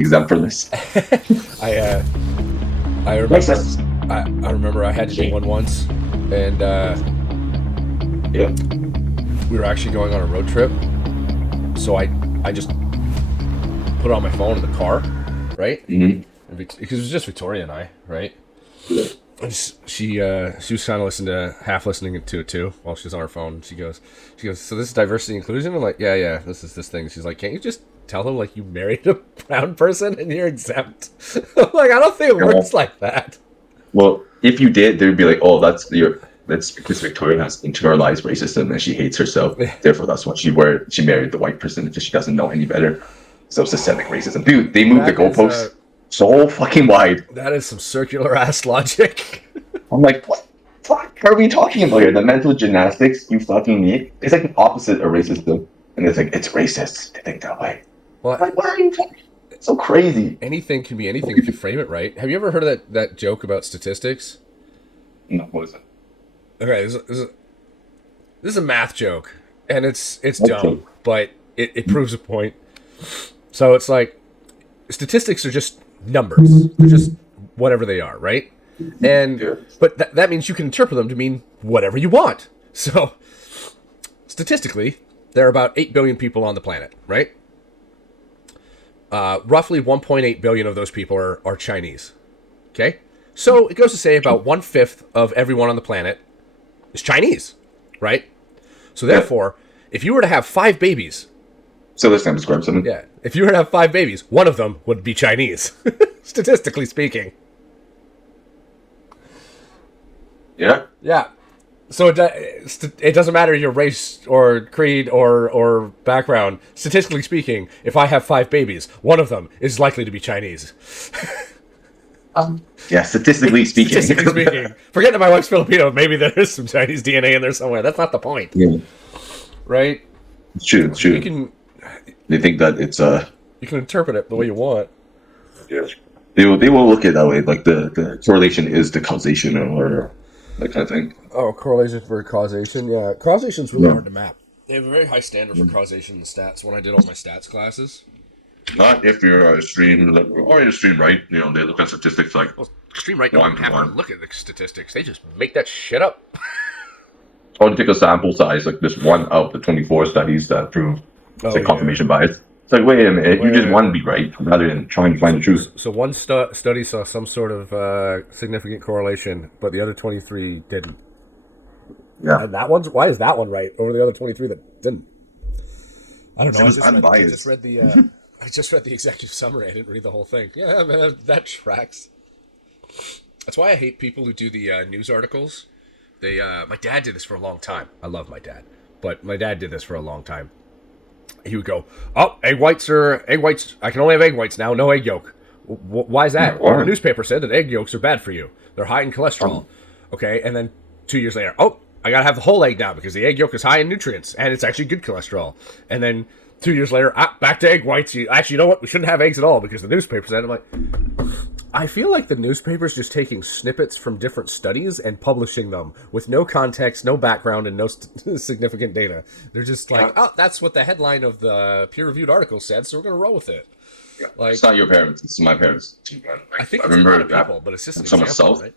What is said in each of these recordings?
exempt for this. I I Makes remember sense. I remember I had to do one once, and Yeah. we were actually going on a road trip. So I just put it on my phone in the car, right? Mm-hmm. Because it was just Victoria and I, right? Yeah. And she was kind of half listening to it too while she was on her phone. She goes, so this is diversity inclusion? I'm like, yeah, this is this thing. She's like, can't you just tell them like you married a brown person and you're exempt? I'm like, I don't think it works like that. Well, if you did, they'd be like, "Oh, that's because Victoria has internalized racism and she hates herself. Therefore, that's why she married the white person because she doesn't know any better." So systemic racism, dude. They moved the That is goalposts so fucking wide. that is some circular ass logic. I'm like, what the fuck are we talking about here? The mental gymnastics you fucking need. It's like the opposite of racism, and it's like it's racist to think that way. Well, Like, what are you talking? It's so crazy. anything can be anything if you frame it right. Have you ever heard of that joke about statistics? No, what is it? Okay, this is a math joke, and it's Okay. dumb, but it proves a point. So it's like statistics are just numbers; they're just whatever they are, right? And Yeah. but that means you can interpret them to mean whatever you want. So statistically, there are about 8 billion people on the planet, right? Roughly 1.8 billion of those people are Chinese. Okay, so it goes to say about 1/5 of everyone on the planet is Chinese, right? So therefore, if you were to have 5 babies, So this time describe something. yeah, if you were to have 5 babies, one of them would be Chinese, statistically speaking. Yeah. Yeah. So it doesn't matter your race or creed or background. Statistically speaking, if I have 5 babies, one of them is likely to be Chinese. Yeah, statistically speaking. Statistically speaking, forget that my wife's Filipino. Maybe there is some Chinese DNA in there somewhere. That's not the point, Yeah, right? it's true. It's true. You can They think that it's you can interpret it the way you want. yeah. They will look at it that way, like the correlation is the causation or that kind of thing. Oh, correlation for causation. Yeah, causation's really Yeah. hard to map. They have a very high standard for causation in the stats. When I did all my stats classes, Not if you're a stream or in a stream right. You know, they look at statistics like well, Extreme Right don't one even to have to one. look at the statistics. They just make that shit up. Or take a sample size like this one of the 24 studies that prove Oh, say yeah. confirmation bias. It's like, wait a minute, you Wait, just wait, want to wait. be right rather than trying to find the truth. So one study saw some sort of significant correlation, but the other 23 didn't. Yeah. And that one's why is that one right over the other 23 that didn't? I don't know. It was I unbiased. just read the I just read the executive summary. I didn't read the whole thing. Yeah, man, that tracks. That's why I hate people who do the news articles. They my dad did this for a long time. I love my dad, but my dad did this for a long time. He would go, "Oh, egg whites. I can only have egg whites now. No egg yolk. Why is that? Yeah, Well, why? the newspaper said that egg yolks are bad for you. They're high in cholesterol. Okay, and then 2 years later, oh, I gotta have the whole egg now because the egg yolk is high in nutrients and it's actually good cholesterol. And then 2 years later, back to egg whites. You know what? We shouldn't have eggs at all because the newspaper said. I'm like, I feel like the newspaper's just taking snippets from different studies and publishing them with no context, no background, and no significant data. They're just like, oh, that's what the headline of the peer-reviewed article said, so we're going to roll with it. Yeah. Like, It's not your parents, it's my parents. I think I it's a remember lot of that people, but it's just an some example, myself. right?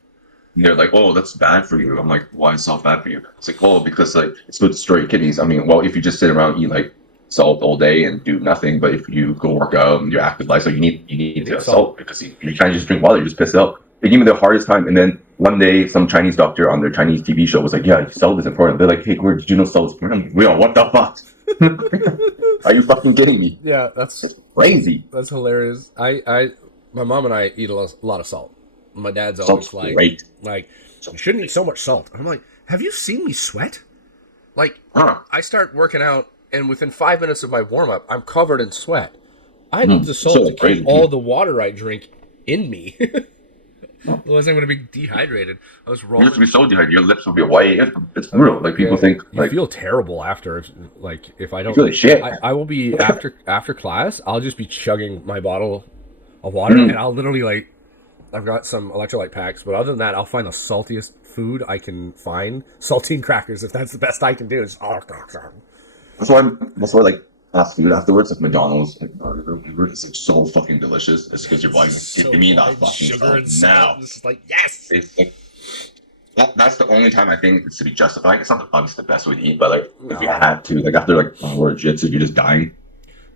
They're like, oh, that's bad for you. I'm like, why is salt bad for you? It's like, oh, because like it's good to destroy your kidneys. I mean, well, if you just sit around and eat like salt all day and do nothing, but if you go work out and you're active lifestyle, you need to have salt because you can't just drink water, you just piss it out. They give me the hardest time, and then one day some Chinese doctor on their Chinese TV show was like, yeah, salt is important. They're like, hey, where did you know salt is important? I'm like, yo, what the fuck? Are you fucking kidding me? Yeah, that's Crazy. hilarious. My mom and I eat a lot of salt. My dad's always Salt's like, great. you shouldn't eat so much salt. I'm like, have you seen me sweat? Like, Huh. I start working out, and within 5 minutes of my warm up, I'm covered in sweat. I need the salt So to crazy. keep all the water I drink in me. Otherwise, I'm going to be dehydrated. I was You rolling. used to be so dehydrated, your lips will be white. It's brutal. Like people think, You like feel terrible after. If I don't, feel like shit. I will be after class. I'll just be chugging my bottle of water, Mm. and I'll literally I've got some electrolyte packs, but other than that, I'll find the saltiest food I can find. Saltine crackers, if that's the best I can do. It's That's why like fast food afterwards, like McDonald's, like burger, it's like so fucking delicious. It's because your body's like, So give me that high in fucking sugar stuff and salt. now. It's just like, yes. It's like that's the only time I think it's to be justified. It's not obviously the best way to eat, but like if you No. had to, like after like an hour of jiu-jitsu, you're just dying.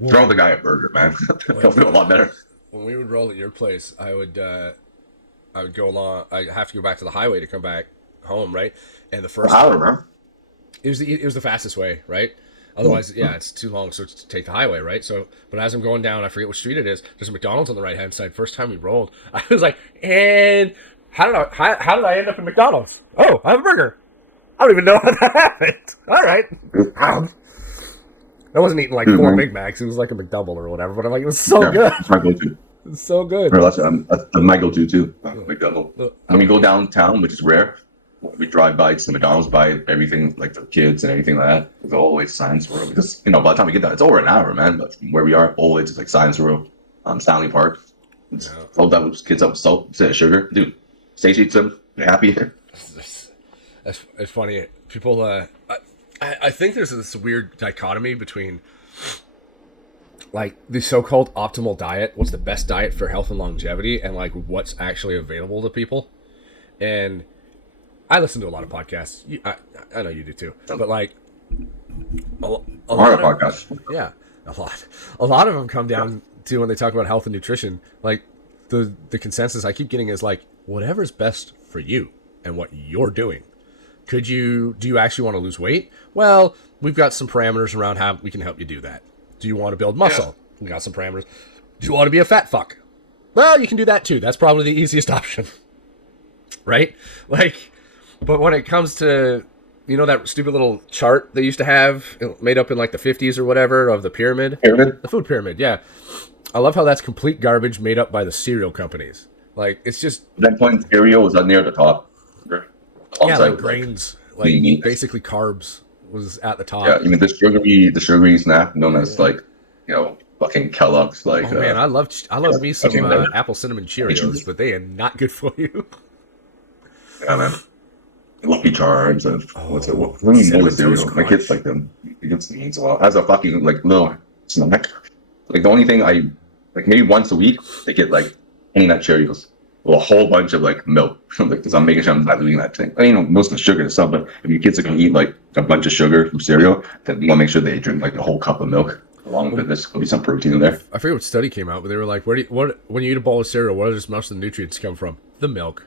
Throw the guy a burger, man. He'll feel a lot better. When we would roll at your place, I would go along. I have to go back to the highway to come back home, right? And the first, I don't know. it was the fastest way, right? Otherwise, yeah, it's too long, so it's to take the highway, right? So, but as I'm going down, I forget what street it is. There's a McDonald's on the right hand side. First time we rolled, I was like, and how did I end up in McDonald's? Oh, I have a burger. I don't even know how that happened. All right. I wasn't eating like four Big Macs. It was like a McDouble or whatever. But I'm like, it was so good. That's my go-to. It's so good. Or that's my go-to too. McDouble. When we go downtown, which is rare, we drive by to the McDonald's, buy everything like the kids and everything like that. We go all the way to Science World because by the time we get there, it's over an hour, man. But from where we are, all the way to like Science World, Stanley Park. Load that with kids up with salt, instead of sugar, dude. Stacey eats them. They're happy. It's funny. People, I think there's this weird dichotomy between like the so-called optimal diet, what's the best diet for health and longevity, and like what's actually available to people. And I listen to a lot of podcasts. I know you do too, but like a lot of podcasts. Yeah, a lot of them come down to when they talk about health and nutrition. Like the consensus I keep getting is like whatever's best for you and what you're doing. Do you actually want to lose weight? Well, we've got some parameters around how we can help you do that. Do you want to build muscle? Yeah. We got some parameters. Do you want to be a fat fuck? Well, you can do that too. That's probably the easiest option. Right? Like, but when it comes to, that stupid little chart they used to have made up in like the 50s or whatever of the pyramid? The food pyramid, yeah. I love how that's complete garbage made up by the cereal companies. Like, it's just... That point, cereal was near the top. Yeah, like grains, like basically carbs was at the top. Yeah, even the sugary snack known as like, fucking Kellogg's. Like, oh man, I love me some apple cinnamon Cheerios, but they are not good for you. Yeah, man. Lucky Charms and what's it? What do you know cereal? My kids like them. He gets needs a lot. As a fucking like little snack. Like the only thing I like maybe once a week they get like Honey Nut Cheerios. Well, a whole bunch of like milk because I'm making sure I'm not doing that thing. Most of the sugar and stuff, but if your kids are gonna eat like a bunch of sugar from cereal, then you wanna make sure they drink like a whole cup of milk along with it. There's gonna be some protein in there. I forget what study came out, but they were like, when you eat a bowl of cereal, where does most of the nutrients come from? The milk.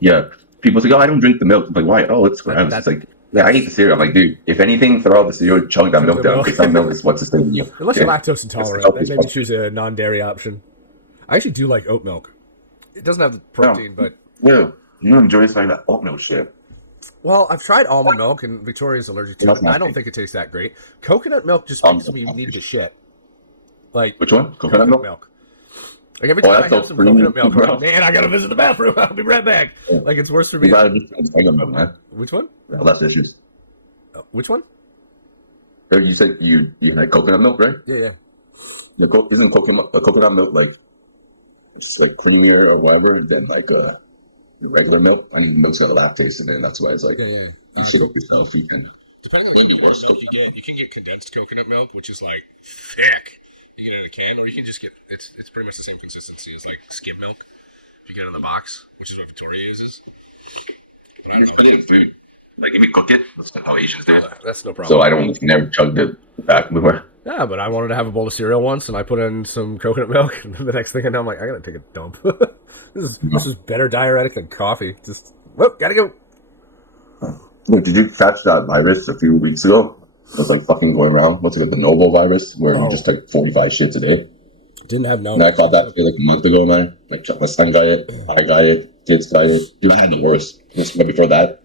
Yeah. People say, "Oh, I don't drink the milk." I'm like, why? Oh, it's gross. It's like, yeah, I eat the cereal. I'm like, dude, if anything, throw out the cereal, chug that milk down. Because that milk is what's sustained you. Unless you're lactose intolerant, then maybe choose a non-dairy option. I actually do like oat milk. It doesn't have the protein, but... Yeah, you enjoy saying that oat milk shit. Well, I've tried almond milk, and Victoria's allergic to it. I don't think it tastes that great. Coconut milk just makes me need to shit. Like... Which one? Coconut milk? Like every time I have some coconut milk, I'm like, man, I gotta visit the bathroom. I'll be right back. Yeah. Like it's worse for me. Milk, man. Which one? Yeah, less issues. Which one? You said you like coconut milk, right? Yeah. Isn't coconut milk like it's like creamier or whatever than like regular milk? I mean, milk's got a lactase in it, and that's why it's like you sit up yourself. You can. Depending on the milk you can get condensed coconut milk, which is like thick. You get it in a can, or you can just get it's pretty much the same consistency as like skim milk. If you get it in the box, which is what Victoria uses. But I don't know. Put it in food. Like if you cook it, that's how Asians do it. That's no problem. So I don't never chugged it back before. Yeah, but I wanted to have a bowl of cereal once, and I put in some coconut milk, and the next thing I know, I'm like, I gotta take a dump. This is better diuretic than coffee. Just gotta go. Did you catch that virus a few weeks ago? It was like fucking going around. What's it, the Novo virus, where you just take 45 shits a day. Didn't have no. And I caught that like a month ago, man. Like my son got it, I got it, kids got it. Dude, I had the worst. But before that,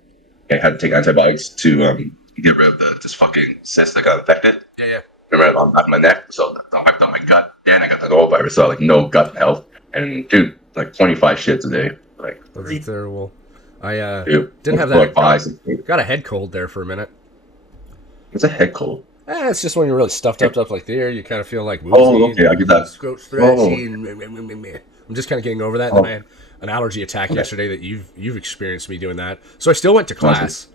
I had to take antibiotics to get rid of this fucking cyst that got infected. Yeah. Remember, on the back of my neck, so that affected my gut. Then I got the Novo virus, so like no gut health. And dude, like 25 shits a day. Like that's terrible. I didn't have that. Got a head cold there for a minute. It's a head cold. It's just when you're really stuffed up like there, you kind of feel like woozy. Oh, okay, I get that. I'm just kind of getting over that. And I had an allergy attack yesterday that you've experienced me doing that. So I still went to class,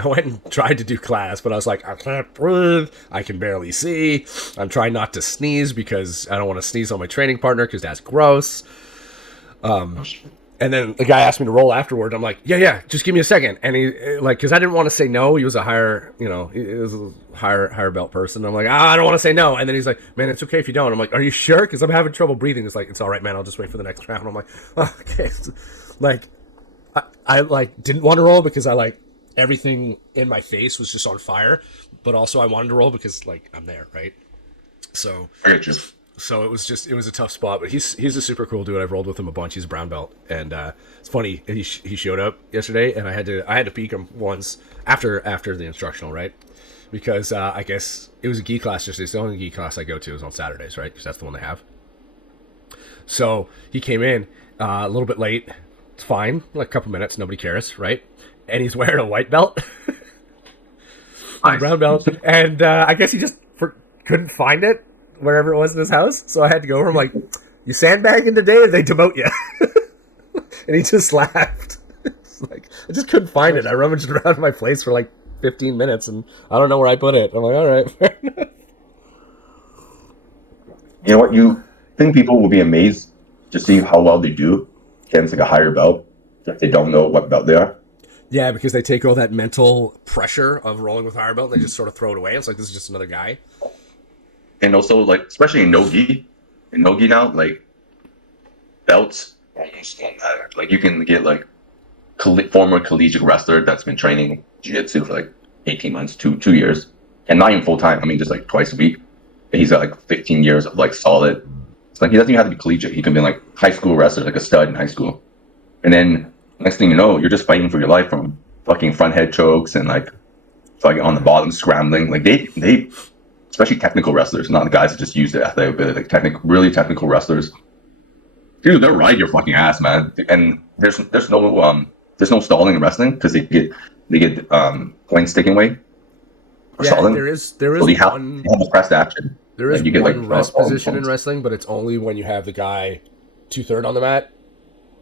I went and tried to do class, but I was like, I can't breathe. I can barely see. I'm trying not to sneeze because I don't want to sneeze on my training partner because that's gross. And then the guy asked me to roll afterward. I'm like, yeah, just give me a second. And he like, because I didn't want to say no. He was a higher, he was a higher belt person. I'm like, I don't want to say no. And then he's like, man, it's okay if you don't. I'm like, are you sure? Because I'm having trouble breathing. It's like, it's all right, man. I'll just wait for the next round. I'm like, oh, okay. Like, I like didn't want to roll because I like everything in my face was just on fire, but also I wanted to roll because like I'm there, right? So. I get you. So it was a tough spot, but he's a super cool dude. I've rolled with him a bunch. He's a brown belt, and it's funny. He showed up yesterday, and I had to peek him once after the instructional, right? Because I guess it was a gi class yesterday. It's the only gi class I go to is on Saturdays, right? Because that's the one they have. So he came in a little bit late. It's fine, like a couple minutes. Nobody cares, right? And he's wearing a white belt, Nice. brown belt, and I guess he just couldn't find it wherever it was in his house. So I had to go over. I'm like, you sandbagging today or they demote you? And he just laughed. It's like, I just couldn't find it. I rummaged around my place for like 15 minutes and I don't know where I put it. I'm like, all right, fair enough. You know what? You think people will be amazed to see how well they do against like a higher belt if they don't know what belt they are. Yeah, because they take all that mental pressure of rolling with higher belt and they just sort of throw it away. It's like, this is just another guy. And also, like, especially in no-gi now, like, belts almost don't matter. Like, you can get, like, former collegiate wrestler that's been training jiu-jitsu for, like, 18 months, two years, and not even full-time. I mean, just, like, twice a week. And he's got, like, 15 years of, like, solid. It's like, he doesn't even have to be collegiate. He can be, like, high school wrestler, like a stud in high school. And then, next thing you know, you're just fighting for your life from fucking front head chokes and, like, fucking on the bottom scrambling. Like, they especially technical wrestlers, not the guys that just use their athletic ability, like really technical wrestlers. Dude, they'll ride your fucking ass, man. And there's no stalling in wrestling because they get points taken away for stalling. There is so you have a pressed action. There is like, you get, one like, rest position points in wrestling, but it's only when you have the guy 2/3 on the mat.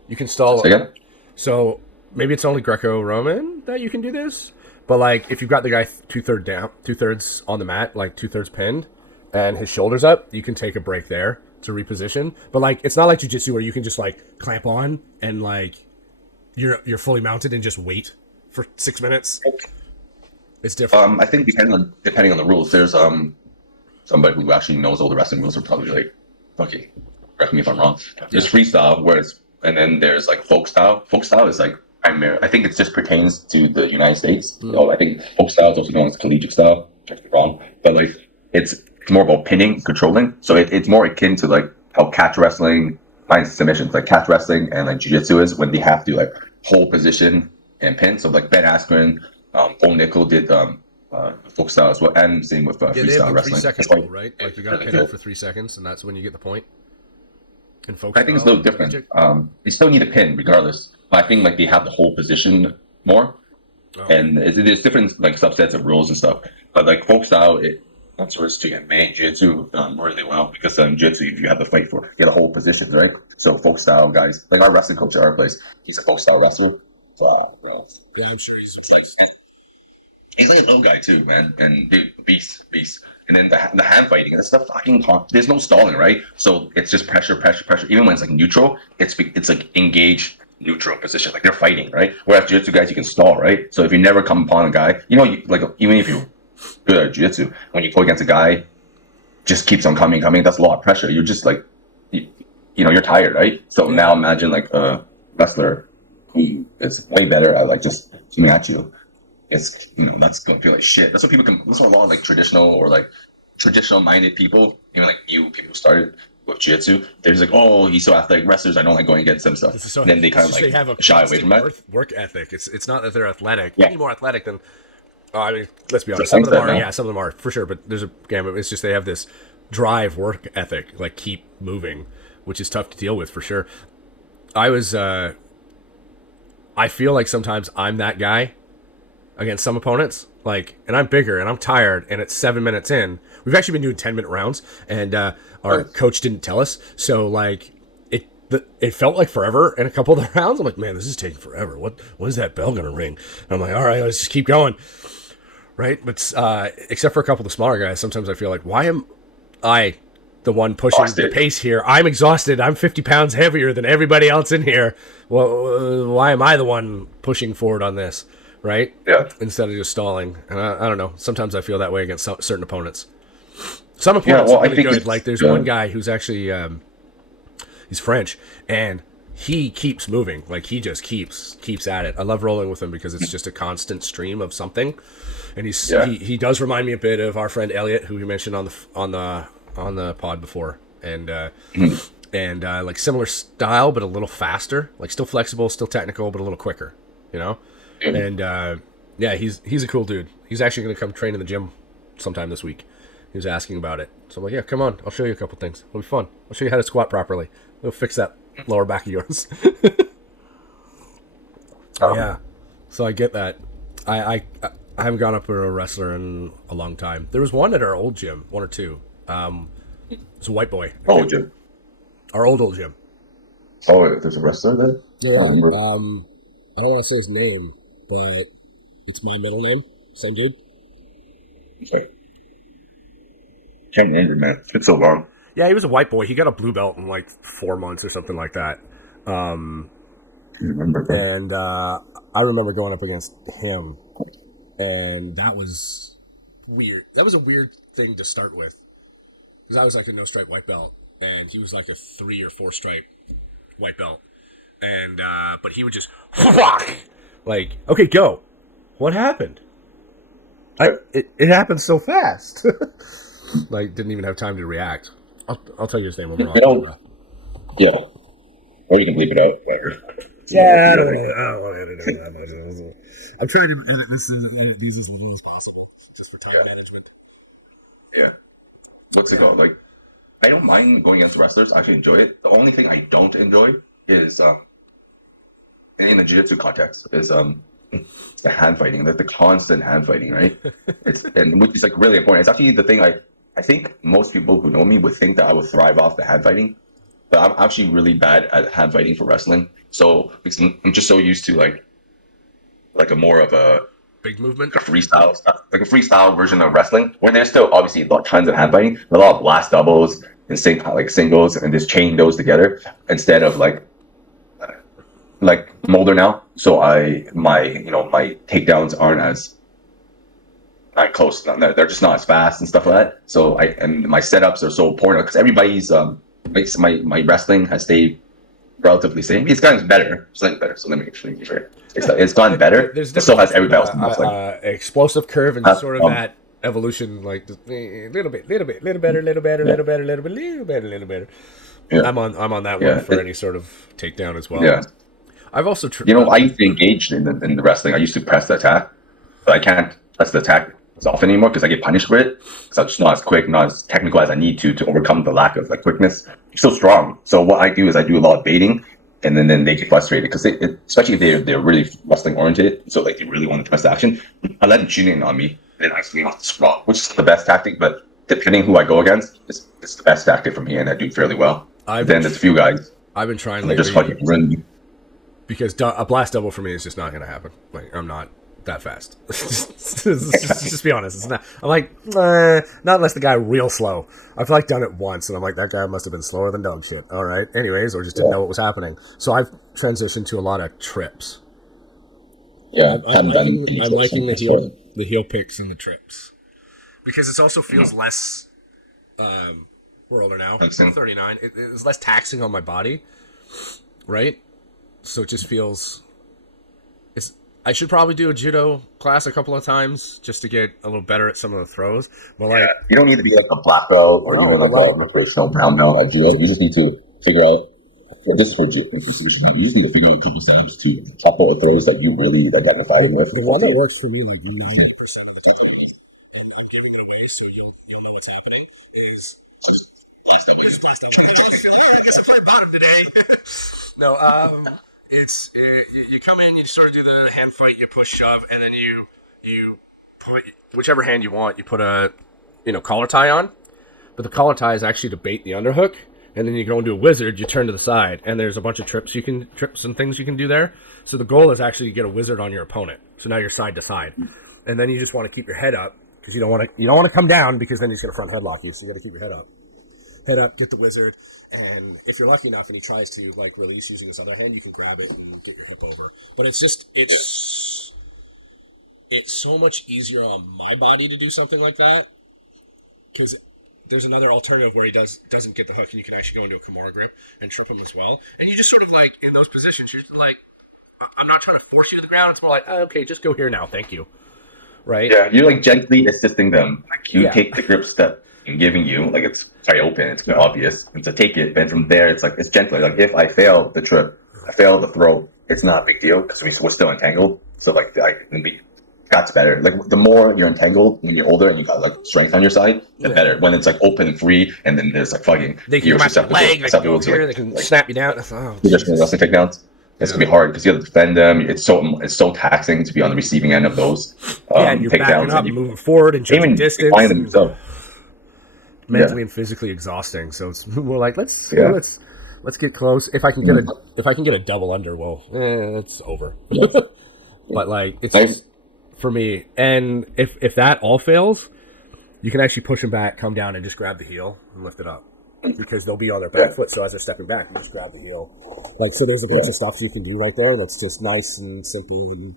You can stall. Again? So maybe it's only Greco-Roman that you can do this. But like, if you've got the guy 2/3 down, 2/3 on the mat, like 2/3 pinned, and his shoulders up, you can take a break there to reposition. But like, it's not like jiu-jitsu where you can just like clamp on and like you're fully mounted and just wait for 6 minutes. It's different. I think depending on the rules, there's somebody who actually knows all the wrestling rules are probably like, okay, correct me if I'm wrong. There's freestyle, and then there's like folk style. Folk style is like, I think it just pertains to the United States. I think folk style is also known as collegiate style. Check me wrong, but like it's more about pinning, controlling. So it's more akin to like how catch wrestling finds submissions, like catch wrestling and like jiu-jitsu is when they have to like hold position and pin. So like Ben Askren, Bo Nickel did folk style as well, and same with they have freestyle the wrestling. 3 second rule, right? Like you got to pin it for 3 seconds, and that's when you get the point. In folk I think it's a little different. You still need a pin regardless. But I think like they have the whole position more, and there's different like subsets of rules and stuff. But like folk style, that's where it's to main jiu-jitsu really well because jiu-jitsu you have to fight for, you got a whole position, right? So folk style guys, like our wrestling coach at our place, he's a folk style wrestler. So, yeah, I'm sure he's like a little guy too, man, and dude, beast. And then the hand fighting, that's the fucking there's no stalling, right? So it's just pressure. Even when it's like neutral, it's like engaged neutral position, like they're fighting, right? Whereas jiu-jitsu guys, you can stall, right? So if you never come upon a guy, like even if you're good at jiu-jitsu, when you go against a guy, just keeps on coming, that's a lot of pressure. You're just like, you're tired, right? So now imagine like a wrestler who is way better at like just coming at you. It's that's gonna feel like shit. That's what that's what a lot of like traditional minded people, even like people who started with jiu-jitsu, they're just like, oh, he's so athletic, wrestlers, I don't like going against them stuff. And then they kind of like have a shy away from that. Work ethic. It's not that they're athletic. Yeah. Any more athletic than I mean, let's be honest. Some of them are, some of them are for sure. But there's a gamut. It's just they have this drive, work ethic, like keep moving, which is tough to deal with for sure. I feel like sometimes I'm that guy against some opponents, like, and I'm bigger and I'm tired and it's 7 minutes in. We've actually been doing 10-minute rounds and our coach didn't tell us. So like it felt like forever in a couple of the rounds. I'm like, man, this is taking forever. When is that bell gonna ring? And I'm like, all right, let's just keep going. Right, but except for a couple of the smaller guys, sometimes I feel like, why am I the one pushing the pace here? I'm exhausted. I'm 50 pounds heavier than everybody else in here. Well, why am I the one pushing forward on this? Right? Yeah. Instead of just stalling. And I don't know. Sometimes I feel that way against certain opponents. Some opponents are really good. Like there's one guy who's actually he's French, and he keeps moving. Like he just keeps at it. I love rolling with him because it's just a constant stream of something. And he does remind me a bit of our friend Elliot, who we mentioned on the pod before, and like similar style but a little faster. Like still flexible, still technical, but a little quicker. You know. And he's a cool dude. He's actually going to come train in the gym sometime this week. He was asking about it. So I'm like, yeah, come on. I'll show you a couple things. It'll be fun. I'll show you how to squat properly. We'll fix that lower back of yours. Yeah. So I get that. I haven't gone up with a wrestler in a long time. There was one at our old gym, one or two. It's a white boy. Old gym. Our old gym. Oh, there's a wrestler there? Yeah. I don't want to say his name, but it's my middle name. Same dude. Okay. Can't remember, man. It's so long. Yeah, he was a white boy. He got a blue belt in like 4 months or something like that. Remember, and I remember going up against him, and that was weird. That was a weird thing to start with, because I was like a no-stripe white belt, and he was like a 3 or 4 stripe white belt. And but he would just like, okay, go. What happened? It happened so fast. Like, didn't even have time to react. I'll tell you his name when we're on. Yeah, or you can leave it out. Whatever. Yeah, I don't want to edit it that much. I'm trying to edit these as little as possible, just for time management. Yeah. What's it called? Like, I don't mind going against wrestlers. I actually enjoy it. The only thing I don't enjoy is in the jiu-jitsu context is the hand fighting, like the constant hand fighting, right? Which is like really important. It's actually the thing I think most people who know me would think that I would thrive off the hand fighting, but I'm actually really bad at hand fighting for wrestling. So because I'm just so used to like a more of a big movement, like a freestyle stuff, like a freestyle version of wrestling, where there's still obviously tons of hand fighting, a lot of blast doubles and singles, and just chain those together instead of like Mulder now. So my takedowns aren't as close. They're just not as fast and stuff like that. So my setups are so important because everybody's my wrestling has stayed relatively same. It's gotten better, slightly better. So let me actually be fair. It's gotten better. It still has everybody else. Explosive curve and sort of that evolution, like a little better. Yeah. I'm on that one for any sort of takedown as well. Yeah. I've also I used to engage in the wrestling. I used to press the attack, but I can't press the attack as often anymore because I get punished for it. Because I'm just not as quick, not as technical as I need to overcome the lack of quickness. I'm still strong. So what I do is I do a lot of baiting, and then they get frustrated because especially if they're really wrestling oriented, so they really want to press the action. I let them tune in on me, and then I swing off the sprawl, which is the best tactic. But depending who I go against, it's the best tactic for me, and I do fairly well. Then there's a few guys. I've been trying lately. Just fucking run. Because a blast double for me is just not going to happen. Like, I'm not that fast. just be honest. It's not. I'm like, not unless the guy real slow. I've done it once, and I'm like, that guy must have been slower than dog shit. All right. Anyways, or just didn't know what was happening. So I've transitioned to a lot of trips. Yeah, I'm liking the heel picks and the trips because it also feels less. We're older now. I'm 39. It's less taxing on my body, right? So it just feels. I should probably do a judo class a couple of times just to get a little better at some of the throws. But you don't need to be like a black belt or even a brown belt at judo. You just need to figure out. This is for judo. You just need to figure out a couple steps to couple of throws that you really identify with. The one that works for me, 90% of the time, I'm not giving it away, so you'll know what's happening. Is blast up. I guess I played bottom today. No, it's you come in, you sort of do the hand fight, you push shove, and then you put whichever hand you want. You put a collar tie on, but the collar tie is actually to bait the underhook, and then you go into a wizard, you turn to the side, and there's a bunch of trips and things you can do there. So the goal is actually to get a wizard on your opponent. So now you're side to side, and then you just want to keep your head up because you don't want to come down because then he's going to front headlock you. So you got to keep your head up, get the wizard, and if you're lucky enough and he tries to like release using his other hand, you can grab it and get your hip over. But it's so much easier on my body to do something like that because there's another alternative where he doesn't get the hook and you can actually go into a Kimura grip and trip him as well. And you just sort of like in those positions, you're like, I'm not trying to force you to the ground. It's more like, oh, okay, just go here now, thank you. Right? Yeah, you're like gently assisting them. Like you take the grip step and giving you, like it's very open, it's very obvious, and to take it. And from there, it's like it's gentler. Like if I fail the trip, I fail the throw, it's not a big deal because we're still entangled. So like that's better. Like the more you're entangled when you're older and you got like strength on your side, the better. When it's like open and free, and then there's like fucking they can come out leg, they can go here, they can snap you down. Traditional wrestling takedowns. It's gonna be hard because you have to defend them. It's so taxing to be on the receiving end of those and you're backing up, moving forward, and judging distance. Find them yourself. Mentally and physically exhausting. So it's more like let's get close. If I can get a double under, well, it's over. But like it's just, for me, and if that all fails, you can actually push them back, come down, and just grab the heel and lift it up. Because they'll be on their back foot, so as they're stepping back, you just grab the heel. Like, so there's a bunch of stuff you can do right there that's just nice and simple. And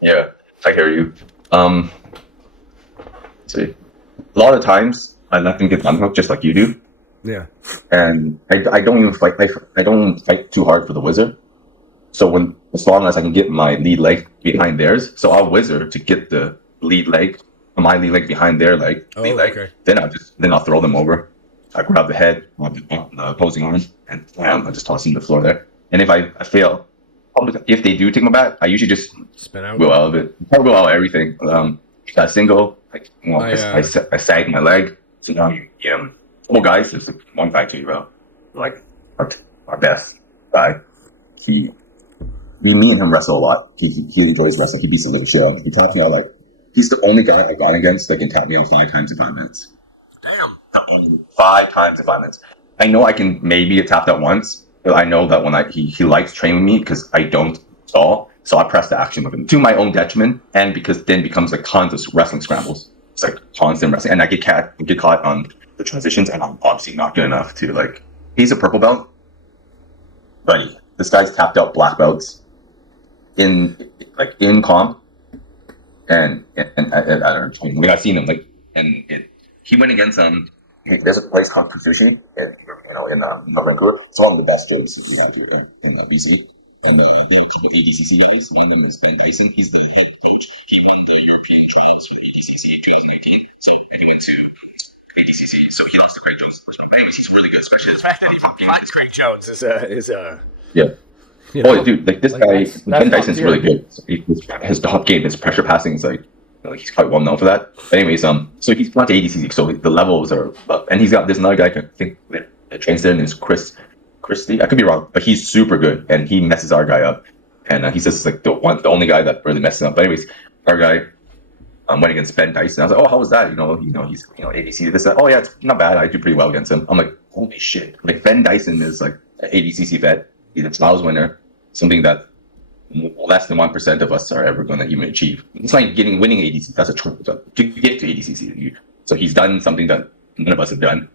yeah, I hear you. See, a lot of times I let them get unhooked just like you do. Yeah. And I don't even fight. I don't fight too hard for the wizard. So as long as I can get my lead leg behind theirs, so I'll wizard to get the my lead leg behind their lead leg. Okay. Then I'll throw them over. I grab the head on the opposing arm and I just toss them to the floor there. And if I fail, if they do take my back, I usually just spin out. Go out of it. I go out everything. That single, I sag my leg. So now guys, there's one guy to you, bro. Like our best guy. Me and him wrestle a lot. He enjoys wrestling. He beats the living shit out of me. He tapped me out like he's the only guy I've gone against that can tap me out 5 times in 5 minutes. Damn. 5 times in 5 minutes. I know I can maybe get tapped out once, but I know that when he likes training me because I don't stall, so I press the action with him to my own detriment, and because then becomes like tons of wrestling scrambles. It's like constant wrestling, and I get caught on the transitions, and I'm obviously not good enough to like. He's a purple belt, buddy. This guy's tapped out black belts in comp, and I don't know. I mean, I've seen him he went against there's a place called Precision in Vancouver. It's one of the best gyms in BC. And the ADCC guys, one of them was Ben Dyson. He's the head coach. He won the European trials for ADCC in 2019. So he went to ADCC. So he lost to Greg Jones. But anyways, he's really good, especially the fact that he likes Greg Jones. Dude, like this guy, Ben Dyson's really good. His top game, his pressure passing is like he's quite well known for that. But anyways, so he's gone to ADCC, so the levels are up. And he's got this another guy I think that trains there, and is Christy. I could be wrong, but he's super good, and he messes our guy up. And he says it's like the only guy that really messes up. But anyways, our guy went against Ben Dyson. I was like, oh, how was that? He's ADC. This, oh yeah, it's not bad. I do pretty well against him. I'm like, holy shit! Like Ben Dyson is like an ADCC vet. He's a trials winner. Something that less than 1% of us are ever going to even achieve. It's like winning ADCC. That's a trick to get to ADCC. So he's done something that none of us have done.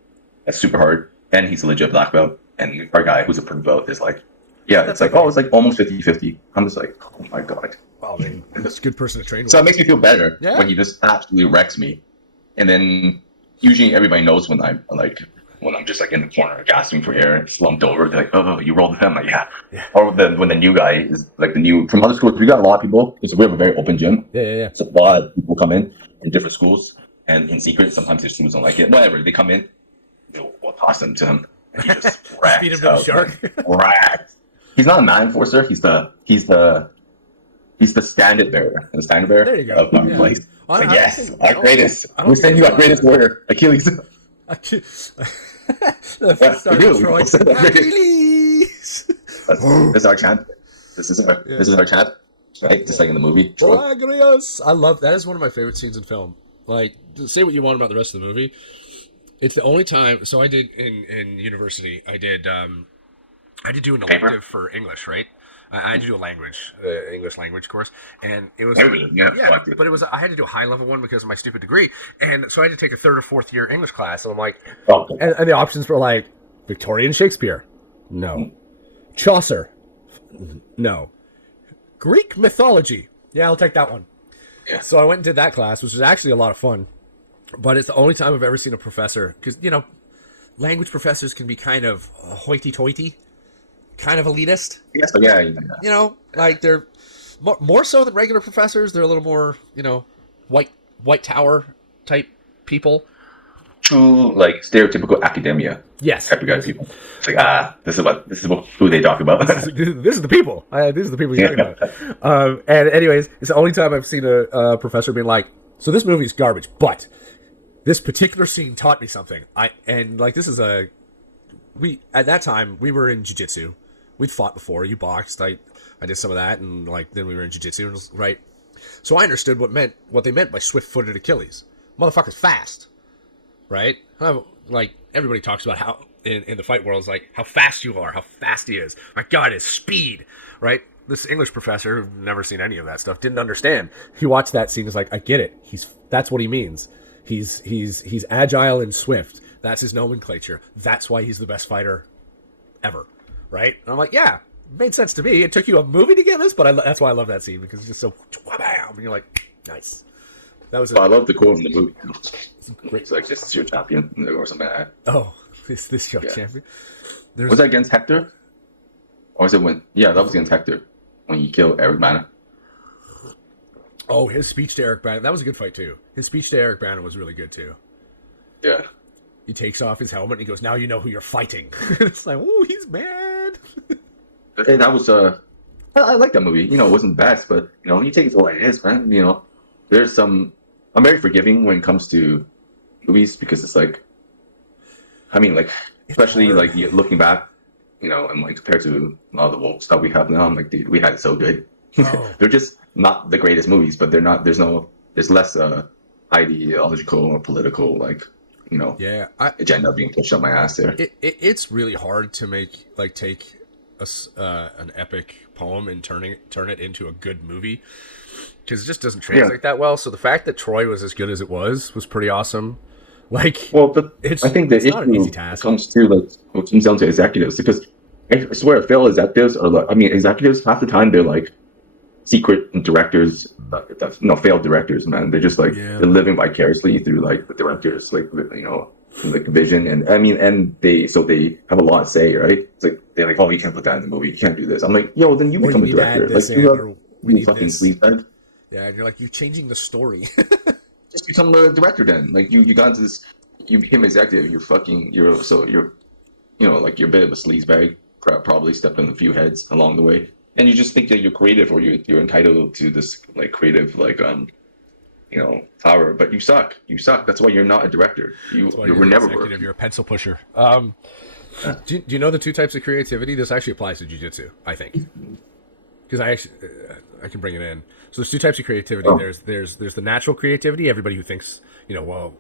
That's super hard, and he's a legit black belt. And our guy, who's a purple belt, is like, it's like almost like 50-50. I'm just like, oh my god. Wow, man, that's a good person to train with. So it makes me feel better when he just absolutely wrecks me. And then usually everybody knows when I'm just like in the corner gasping for air, slumped over. They're like, oh, you rolled with him? Like, yeah. Or when the new guy is like from other schools. We got a lot of people. We have a very open gym. Yeah. So a lot of people come in different schools, and in secret, sometimes their students don't like it. Whatever, they come in, we'll toss them to him. And he just feed him to the shark. He's not a man enforcer. He's the standard bearer. The standard bearer there you go. Of our place. Well, yes, our greatest. We're saying you got greatest warrior, Achilles. Achilles. That's our chant. This is our chant, right? Just like in the movie. Dragonius. I love that. Is one of my favorite scenes in film. Like, say what you want about the rest of the movie. It's the only time. So I did in university. I did do an elective for English, right? I had to do a language, English language course, and it was but it was I had to do a high level one because of my stupid degree, and so I had to take a third or fourth year English class, and I'm like, and the options were like Victorian Shakespeare, no, Chaucer, no, Greek mythology, yeah, I'll take that one. Yeah. So I went and did that class, which was actually a lot of fun, but it's the only time I've ever seen a professor, because language professors can be kind of hoity-toity. Kind of elitist. Yes, yeah. Like they're more so than regular professors. They're a little more, white tower type people. True, like stereotypical academia. Yes, type of guy people. It's like this is who they talk about. this is the people. This is the people you're talking about. And anyways, it's the only time I've seen a professor being like, "So this movie's garbage, but this particular scene taught me something." At that time we were in jiu-jitsu. We'd fought before. You boxed. I did some of that, and then we were in jiu-jitsu, right? So I understood what they meant by swift-footed Achilles. Motherfucker's fast, right? Like everybody talks about how in the fight world is like how fast you are, how fast he is. My God, his speed, right? This English professor who'd never seen any of that stuff didn't understand. He watched that scene. Is like, I get it. That's what he means. He's agile and swift. That's his nomenclature. That's why he's the best fighter ever. Right? And I'm like, yeah, it made sense to me. It took you a movie to get this, but that's why I love that scene, because it's just so bam, and you're like, nice. That was. I love the quote in the movie. It's like, "This is your champion," or something like that. Oh, this your champion. Was that against Hector? Or was it when? Yeah, that was against Hector when he killed Eric Bana. Oh, his speech to Eric Bana. That was a good fight too. His speech to Eric Bana was really good too. Yeah. He takes off his helmet and he goes, "Now you know who you're fighting." It's like, oh, he's mad. And that was I like that movie. It wasn't the best, but you take it for what it is, man. There's some. I'm very forgiving when it comes to movies, because it's like, I mean, like, especially like looking back, and like compared to a lot of the woke stuff we have now, I'm like, dude, we had it so good. Oh. They're just not the greatest movies, but they're not. There's less ideological or political agenda being pushed up my ass there. It's really hard to take an epic poem and turn it into a good movie, because it just doesn't translate that well. So the fact that Troy was as good as it was pretty awesome. Like, well, I think the issue not an easy task. Comes down to executives, because I swear, failed executives executives half the time they're like secret directors, failed directors, man. They're just like they're living vicariously through like the directors, like like vision, and they have a lot to say, right? It's like they're like, "Oh, you can't put that in the movie. You can't do this." I'm like, "Yo, then you become a director. Like you fucking sleazebag." Yeah, and you're like, you're changing the story. Just become a director then. Like you got into this, you became executive. You're like you're a bit of a sleazebag. Probably stepped on a few heads along the way, and you just think that you're creative, or you're entitled to this like creative power, but you suck. That's why you're not a director. You were never executive. You're a pencil pusher. Do you know the two types of creativity? This actually applies to jiu-jitsu, I think, because I can bring it in. So there's two types of creativity. Oh. There's the natural creativity. Everybody who thinks, well,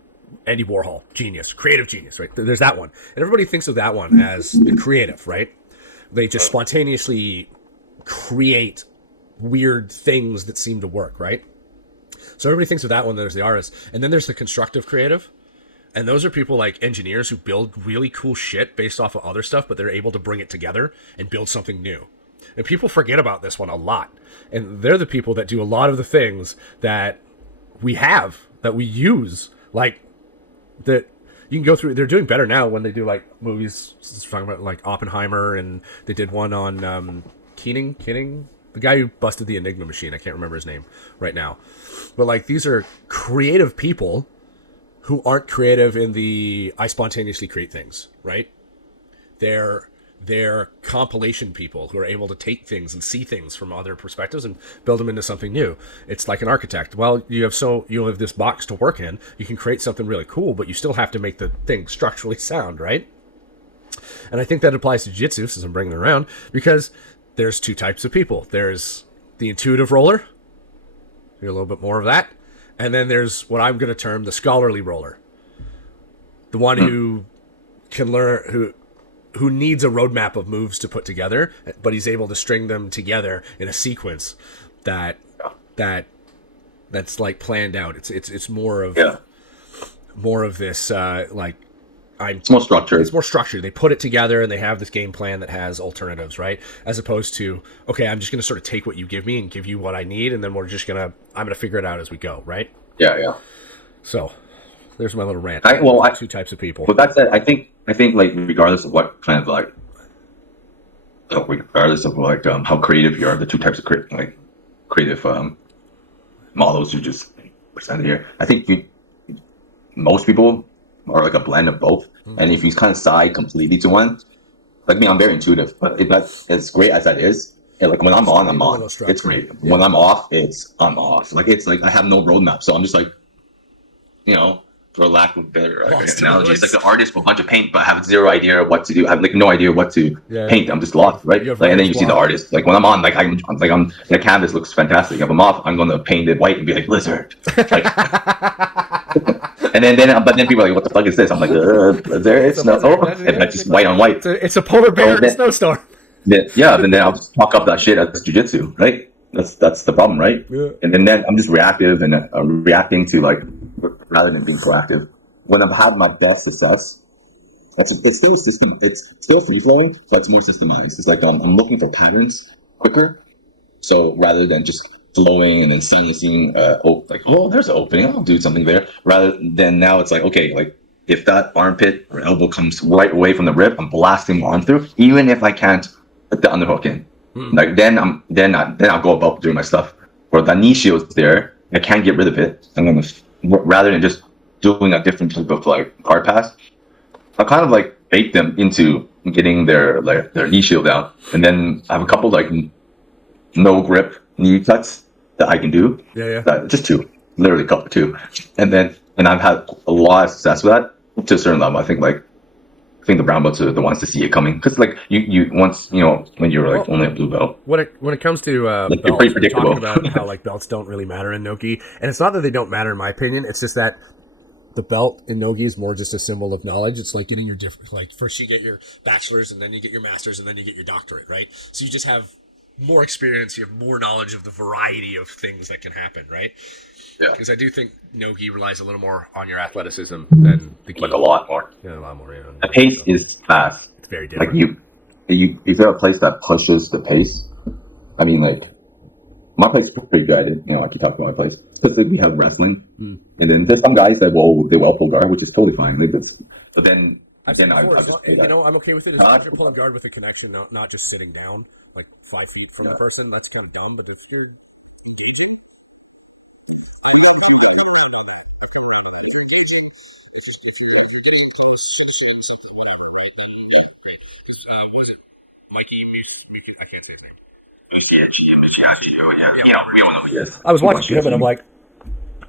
Andy Warhol, genius, creative genius, right? There's that one, and everybody thinks of that one as the creative, right? They just spontaneously create weird things that seem to work, right? So everybody thinks of that one. There's the artist, and then there's the constructive creative, and those are people like engineers who build really cool shit based off of other stuff, but they're able to bring it together and build something new. And people forget about this one a lot, and they're the people that do a lot of the things that we use, like that. You can go through. They're doing better now when they do like movies. Talking about like Oppenheimer, and they did one on Keening, the guy who busted the Enigma machine. I can't remember his name right now, but like these are creative people who aren't creative in the I spontaneously create things, right? They're compilation people who are able to take things and see things from other perspectives and build them into something new. It's like an architect. Well, you have this box to work in. You can create something really cool, but you still have to make the thing structurally sound, right? And I think that applies to jiu-jitsu, since I'm bringing it around, because there's two types of people. There's the intuitive roller. You're a little bit more of that. And then there's what I'm going to term the scholarly roller. The one who can learn, who needs a roadmap of moves to put together, but he's able to string them together in a sequence that's like planned out. It's more of this it's more structured. It's more structured. They put it together and they have this game plan that has alternatives, right? As opposed to, okay, I'm just going to sort of take what you give me and give you what I need, and then I'm going to figure it out as we go, right? Yeah. So there's my little rant. Two types of people. But that said, I think like regardless of what kind of like, regardless of like how creative you are, the two types of creative models you just presented here, I think most people are like a blend of both. And if you kind of side completely to one, like me, I'm very intuitive, but that's as great as that is. And like when I'm on. It's great. Yeah. When I'm off, I'm off. Like it's like I have no roadmap, so I'm just like, for lack of a better analogy, it's like the artist with a bunch of paint, but have zero idea what to do. I have like no idea what to paint. I'm just lost, right? Like, and then you see the artist. Like when I'm on, I'm the canvas looks fantastic. If I'm off, I'm gonna paint it white and be like lizard. Like, and then people are like, what the fuck is this? I'm like, there it's no, and that's just white on white. It's a polar bear in a snowstorm. Then I'll just talk up that shit as jiu-jitsu, right? That's the problem, right? Yeah. And then I'm just reactive and reacting to like rather than being proactive. When I've had my best success, it's still free flowing, but it's more systemized. It's like I'm looking for patterns quicker. So rather than just flowing and then silencing, there's an opening, I'll do something there. Rather than now, it's like, okay, like if that armpit or elbow comes right away from the rib, I'm blasting my arm through, even if I can't put the underhook in. Like then I'll go about doing my stuff. Or the knee shield's there, I can't get rid of it. I'm gonna rather than just doing a different type of like hard pass, I'll kind of like bait them into getting their knee shield down, and then I have a couple like no grip knee cuts that I can do. Just two, literally a couple two, and I've had a lot of success with that to a certain level. I think the brown belts are the ones to see it coming, because like you once when you're like only a blue belt. When it comes to like, belts, pretty predictable. we're talking about how like belts don't really matter in Nogi, and it's not that they don't matter in my opinion. It's just that the belt in Nogi is more just a symbol of knowledge. It's like getting your different, like first you get your bachelor's and then you get your master's and then you get your doctorate, right? So you just have more experience, you have more knowledge of the variety of things that can happen, right? Yeah. Because I do think Nogi relies a little more on your athleticism than the gi. Like a lot more. Yeah, a lot more. Yeah. The pace is fast. It's very different. Like if you're a place that pushes the pace, I mean, like my place is pretty good. I can talk about my place because we have wrestling, and then there's some guys that will pull guard, which is totally fine. But then again, I'm okay with it. If you're pulling guard with a connection, not just sitting down like 5 feet from the person. That's kind of dumb, but it's good. I was watching him and I'm like,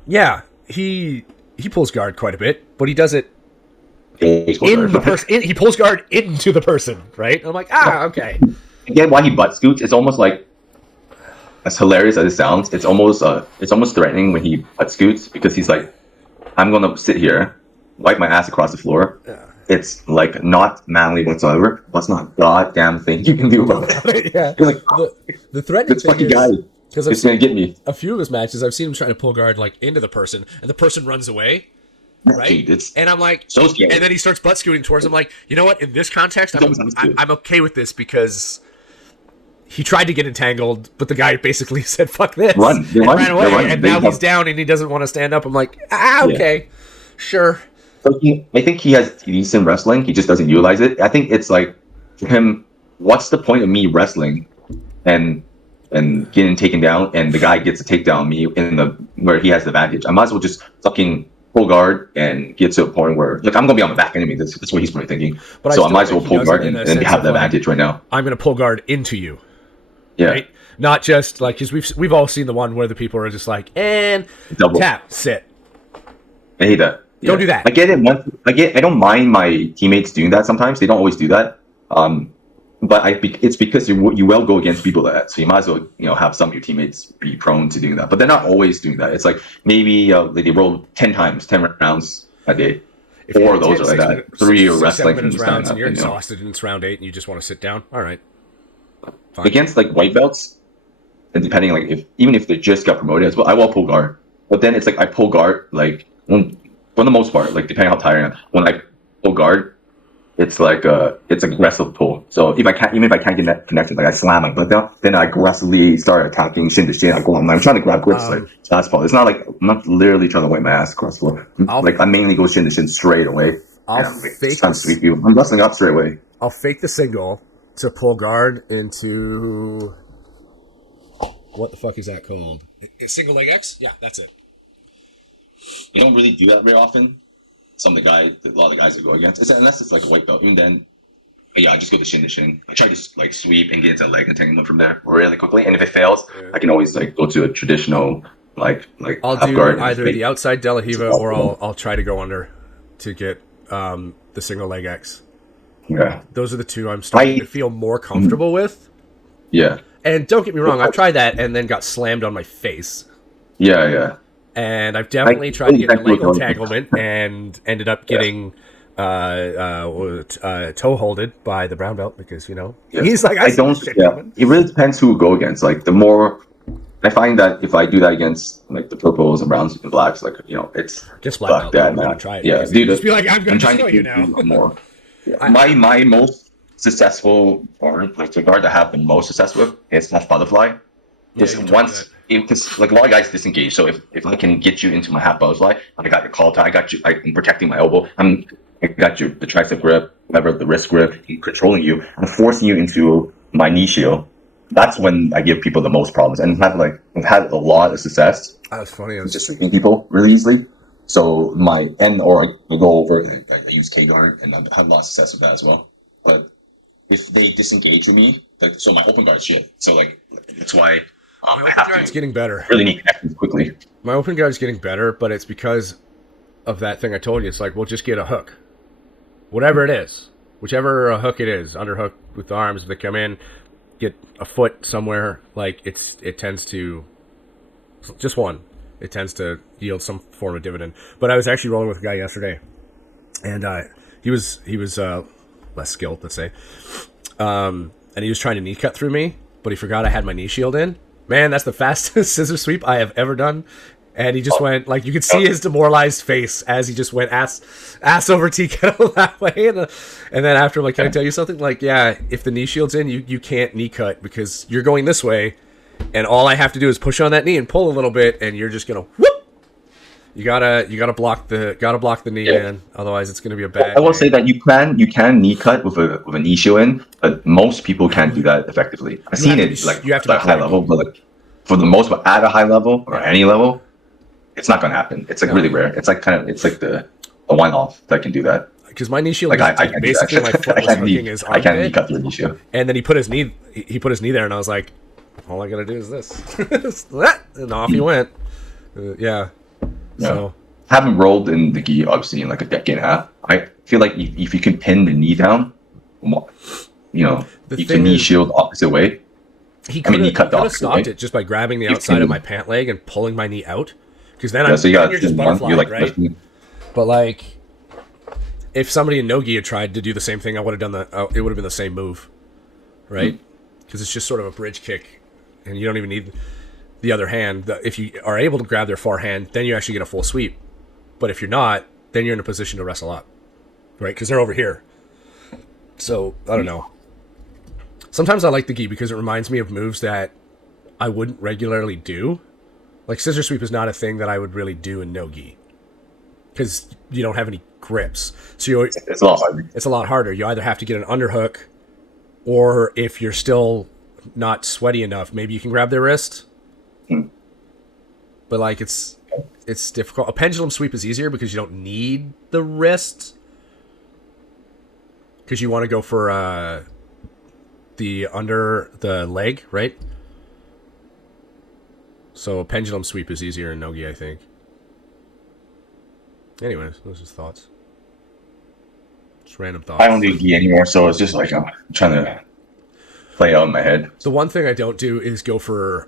yeah, he pulls guard quite a bit, but he does it in the person. He pulls guard into the person, right? And I'm like, okay. Again, why he butt scoots? It's almost like, as hilarious as it sounds, it's almost threatening when he butt scoots, because he's like, I'm gonna sit here, wipe my ass across the floor. Yeah. It's like not manly whatsoever. But it's not a goddamn thing you can do about it. Yeah. You're like, the threatening this fucking guy is gonna get me. A few of his matches, I've seen him trying to pull guard like into the person, and the person runs away. Right? And I'm like, so scary. And then he starts butt scooting towards him. Like, you know what? In this context, I'm okay with this, because he tried to get entangled, but the guy basically said, fuck this. Ran away, and now he's down and he doesn't want to stand up. I'm like, okay, sure. So I think he has decent wrestling. He just doesn't utilize it. I think it's like, for him, what's the point of me wrestling and getting taken down, and the guy gets a takedown on me where he has the advantage? I might as well just fucking pull guard and get to a point where, like, I'm gonna be on the back enemy. That's what he's probably thinking. But so I might as well pull guard and have the advantage right now. I'm gonna pull guard into you. Yeah. Right? Not just like, because we've all seen the one where the people are just like, and double tap, sit. I hate that. Don't do that. I get it. I don't mind my teammates doing that sometimes. They don't always do that. But it's because you will go against people that, so you might as well have some of your teammates be prone to doing that. But they're not always doing that. It's like maybe like they roll 10 times, 10 rounds a day. If you're 4 of doing those 10, are like 6 that. minute, 3 are 6, 7 wrestling minutes from rounds and stamina. you're exhausted and it's round 8 and you just want to sit down. All right. Fine. Against like white belts, and depending like if even if they just got promoted as well, I will pull guard. But then it's like I pull guard like for the most part, like depending how tired I am. When I pull guard, it's like it's aggressive pull. So if I can't even if I can't get that connection, like I slam my butt down, then I aggressively start attacking shin to shin. I go on. I'm trying to grab grips like that's part. It's not like I'm not literally trying to wipe my ass across the floor. Like I mainly go shin to shin straight away. I'll I'm like, fake trying to sweep you. I'm wrestling up straight away. I'll fake the single to pull guard into what the fuck is that called? Single leg X? Yeah, that's it. You don't really do that very often. A lot of the guys that go against, unless it's like a white belt. Even then, I just go to shin. I try to like sweep and get into a leg and take them from there really quickly. And if it fails, I can always like go to a traditional like I'll half do guard either the outside De La Hiva or I'll try to go under to get the single leg X. Yeah, those are the two I'm starting to feel more comfortable with. Yeah, and don't get me wrong, I've tried that and then got slammed on my face. Yeah. And I've definitely tried to get the leg entanglement and ended up getting toe holded by the brown belt because he's like, I don't. It really depends who we go against. Like the more I find that if I do that against like the purples and browns and blacks, like it's just black belt. That man. Try it. Yeah, dude. Just be like, I'm going to destroy you now. More. Yeah. My most successful guard, like the guard that I have been most successful with, is half butterfly. Because because like a lot of guys disengage. So if I can get you into my half butterfly, I got your call tie, I got you. I'm protecting my elbow. I got you the tricep grip, whatever the wrist grip, controlling you. I'm forcing you into my knee shield. That's when I give people the most problems, and I've had a lot of success. That's funny. Just sweeping people really easily. So I go over and I use K guard, and I've had a lot of success with that as well. But if they disengage with me, so my open guard shit. So that's why. My open guard's getting better. Really need connections quickly. My open guard's getting better, but it's because of that thing I told you. It's like, we'll just get a hook. Whatever it is. Whichever hook it is. Underhook with the arms. If they come in, get a foot somewhere. Like, it tends to... Just one. It tends to yield some form of dividend. But I was actually rolling with a guy yesterday. And he was less skilled, let's say. And he was trying to knee cut through me. But he forgot I had my knee shield in. Man, that's the fastest scissor sweep I have ever done. And he just went, like, you could see his demoralized face as he just went ass over tea kettle that way. And then after, I'm like, can I tell you something? Like, yeah, if the knee shield's in, you can't knee cut because you're going this way. And all I have to do is push on that knee and pull a little bit, and you're just going to whoop. You gotta block the knee, man. Otherwise, it's gonna be a bad. I will say that you can knee cut with a knee shield in, but most people can't do that effectively. I've seen it you have to at a high level, but like for the most part, at a high level or any level, it's not gonna happen. It's like really rare. It's like the one-off that can do that. Because my knee shield, like I basically my foot was hooking his armpit. I can't knee cut through a knee shield. And then he put his knee there, and I was like, all I gotta do is this, and off he went. Yeah. So haven't rolled in the gi obviously in like a decade and a half. I feel like if you can pin the knee down, you can knee shield opposite way. He could have stopped it just by grabbing the outside of my pant leg and pulling my knee out. Because then you're just butterflying, right? But like, if somebody in no gi had tried to do the same thing, I would have done it would have been the same move, right? Because it's just sort of a bridge kick, and you don't even need the other hand. If you are able to grab their far hand, then you actually get a full sweep. But if you're not, then you're in a position to wrestle up, right? Because they're over here. So, I don't know. Sometimes I like the gi because it reminds me of moves that I wouldn't regularly do. Like, scissor sweep is not a thing that I would really do in no gi. Because you don't have any grips. So it's a lot harder. It's a lot harder. You either have to get an underhook, or if you're still not sweaty enough, maybe you can grab their wrist. But like it's difficult. A pendulum sweep is easier because you don't need the wrist, because you want to go for the under the leg, right? So a pendulum sweep is easier in no-gi, I think. Anyways, those are his thoughts. Just random I thoughts. don't do gi anymore, so it's just like I'm trying to play out in my head. The one thing I don't do is go for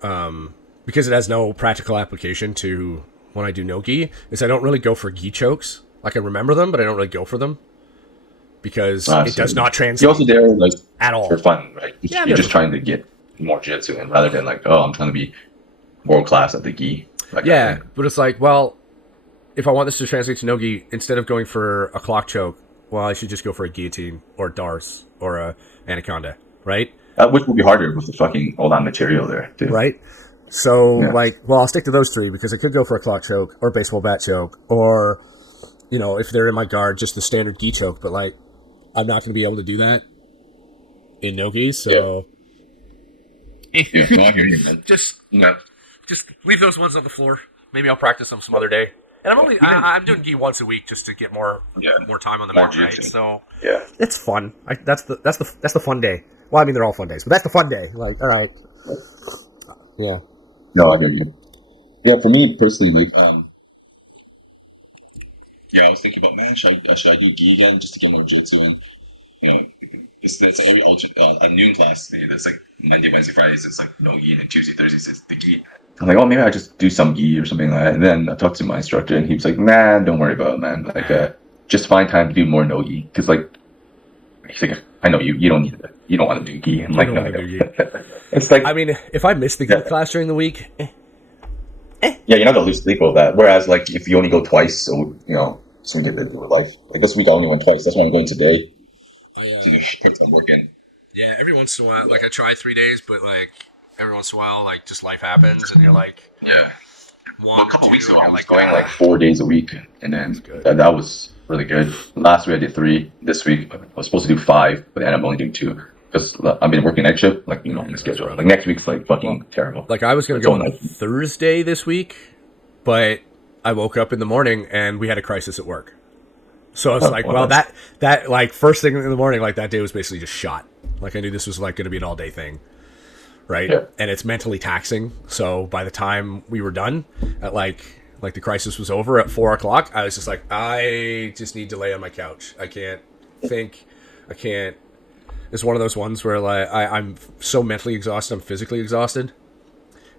because it has no practical application to when I do no gi. Is I don't really go for gi chokes. Like I remember them, but I don't really go for them because it does not You're translate also there like at all for fun, right? Yeah, You're just trying to get more jiu-jitsu, and rather than like, oh, I'm trying to be world class at the gi. Yeah, but it's like, well, if I want this to translate to no gi, instead of going for a clock choke, well, I should just go for a guillotine or a darce or a anaconda, right? Which would be harder with the fucking all that material there, too. Right. So, Yeah. like, well, I'll stick to those three because I could go for a clock choke or baseball bat choke or, you know, if they're in my guard, just the standard gi choke. But, like, I'm not going to be able to do that in no gi. So, Yeah, no, I hear you, man. just Yeah. leave those ones on the floor. Maybe I'll practice them some other day. And I'm doing gi once a week just to get more time on the mat, right? So Yeah. it's fun. That's the fun day. Well, I mean they're all fun days, but that's the fun day. Like, all right, yeah. No, I hear you. Yeah, for me personally, like, yeah, I was thinking about, man, should I do gi again just to get more jiu-jitsu in? You know, that's every noon class. That's like Monday, Wednesday, Fridays. It's like no gi, and then Tuesday, Thursdays is the gi. I'm like, oh, maybe I just do some gi or something like that. And then I talked to my instructor, and he was like, man, don't worry about it, man. Like, just find time to do more no gi, because like, he's like, I know you don't need it. You don't want to do gi. I'm like, no, I don't. It's like, I mean, if I miss the gi class during the week, yeah, you're not gonna lose sleep over that. Whereas, like, if you only go twice, so you know, it's gonna get busy with life. Like this week, I only went twice. That's why I'm going today. Put some work in. Yeah, every once in a while, like I try 3 days, but like every once in a while, like just life happens, and you're like, Yeah. one. Well, a couple weeks ago, I was going like 4 days a week, and then that was really good. Last week I did 3. This week I was supposed to do 5, but then I'm only doing 2 because I've been working night shift, like in the schedule. Like next week's like fucking terrible. Like I was gonna go on Thursday this week, but I woke up in the morning and we had a crisis at work. So I was like, well, that like first thing in the morning, like that day was basically just shot. Like I knew this was like going to be an all day thing, right? Yeah. And it's mentally taxing. So by the time we were done, at like the crisis was over at 4 o'clock, I was just like, I just need to lay on my couch. I can't think. I can't. It's one of those ones where like I'm so mentally exhausted, I'm physically exhausted,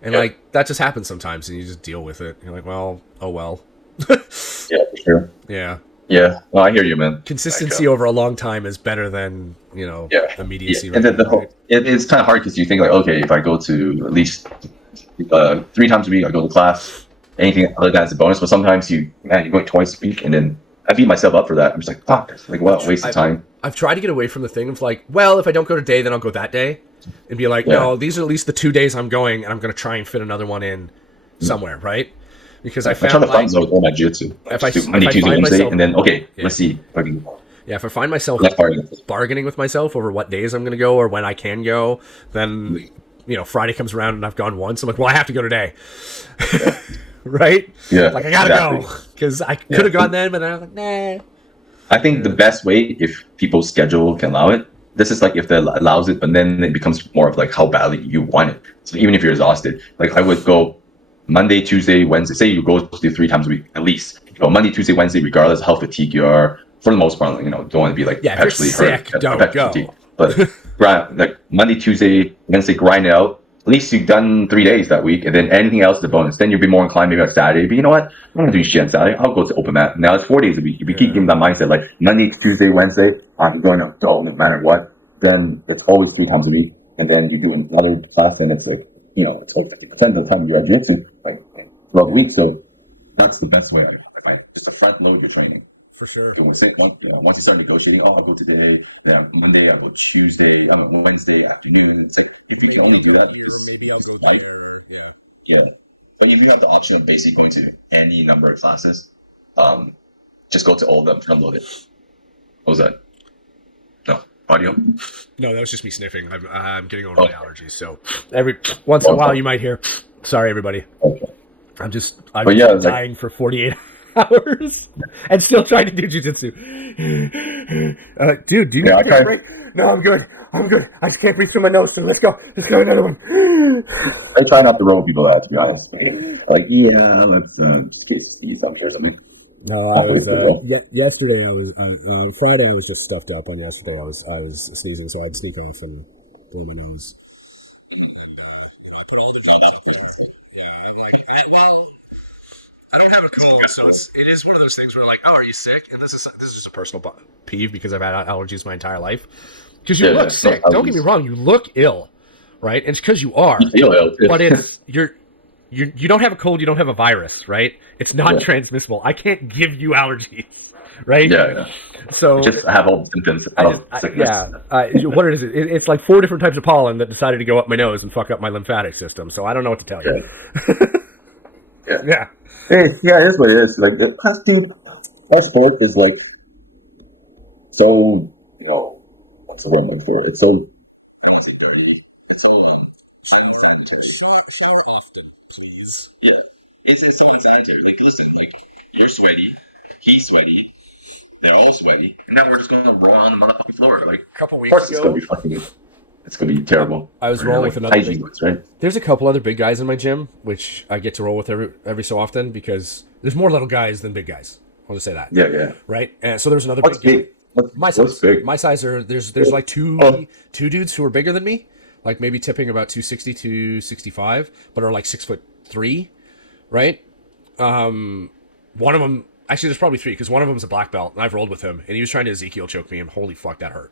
and like that just happens sometimes, and you just deal with it. You're like, well, oh well. Yeah, for sure. Yeah. Yeah, well, I hear you, man. Consistency over a long time is better than, you know, immediacy. Yeah. And then it's kind of hard because you think like, okay, if I go to at least 3 times a week, I go to class, anything other than that's a bonus. But sometimes you're going twice a week, and then I beat myself up for that. I'm just like, fuck, it's like, well, waste of time. I've tried to get away from the thing of like, well, if I don't go today, then I'll go that day, and be like, no, these are at least the 2 days I'm going, and I'm going to try and fit another one in somewhere, right? Because I found try to find with all my jiu-jitsu. If I Monday, Tuesday, Wednesday, myself, and then let's see. Yeah, if I find myself bargaining with myself over what days I'm going to go or when I can go, then Friday comes around and I've gone once. I'm like, well, I have to go today, right? Yeah, like I gotta go because I could have gone then, but I was like, nah. I think the best way, if people's schedule can allow it, this is like if that allows it, but then it becomes more of like how badly you want it. So even if you're exhausted, like I would go Monday, Tuesday, Wednesday. Say you go to 3 times a week at least. Monday, Tuesday, Wednesday, regardless of how fatigued you are. For the most part, don't want to be like perpetually hurt. Don't go. But like Monday, Tuesday, Wednesday, grind it out. At least you've done 3 days that week, and then anything else is a bonus. Then you'll be more inclined maybe on Saturday. But you know what? I'm not gonna do shit on Saturday. I'll go to open mat. Now it's 4 days a week. If you keep giving that mindset, like Monday, Tuesday, Wednesday, I'm going to go no matter what. Then it's always 3 times a week, and then you do another class, and it's like it's like 50% of the time you're at jiu-jitsu, like throughout the week. So that's the best way. I find just to front load your training. For sure. So once you start negotiating, I'll go today, then Monday, I'll go Tuesday, I'll go Wednesday afternoon. So if you can only do that, maybe I go night. Yeah. But if you have the option of basically going to any number of classes, just go to all of them, front load it. What was that? No. Audio? No, that was just me sniffing. I'm getting over my allergies, so every once in a while you might hear. Sorry, everybody. Okay. I'm just dying for 48 hours and still trying to do jiu-jitsu. Dude, do you need to take a break? No, I'm good. I just can't breathe through my nose, so let's go. Let's go another one. I try not to roll people out, to be honest. Like, let's in case you see something or something. No, I was yesterday. I was on Friday. I was just stuffed up. On yesterday, I was sneezing, so I'd sneak on with some blue my nose. Well, I don't have a cold, so it is one of those things where like, oh, are you sick? And this is just a personal peeve because I've had allergies my entire life. Because you look sick. Don't get me wrong, you look ill, right? And it's because you are. You feel ill, too. But it's you don't have a cold, you don't have a virus, right? It's non-transmissible. I can't give you allergies, right? Yeah. So Just have all the symptoms. What is it? It's like 4 different types of pollen that decided to go up my nose and fuck up my lymphatic system. So I don't know what to tell you. Yeah. Hey, yeah, here's what it is. Like, dude, our sport is like so, what's the word I'm looking for? It's so, dirty. It's so unsanitary. Shower often, please. Yeah. It's so unsanitary. Like, listen, like, you're sweaty, he's sweaty, they're all sweaty, and now we're just gonna roll on the motherfucking floor. Like, A couple of weeks course ago, it's gonna be terrible. I was rolling with another hygiene wise, right? There's a couple other big guys in my gym, which I get to roll with every so often because there's more little guys than big guys. I'll just say that. Yeah. Right? And so there's another What's big guy. big? What's big? My size there's like two dudes who are bigger than me, like maybe tipping about 260, 265, but are like 6'3", right? One of them, actually there's probably 3 because one of them is a black belt and I've rolled with him and he was trying to Ezekiel choke me and holy fuck that hurt.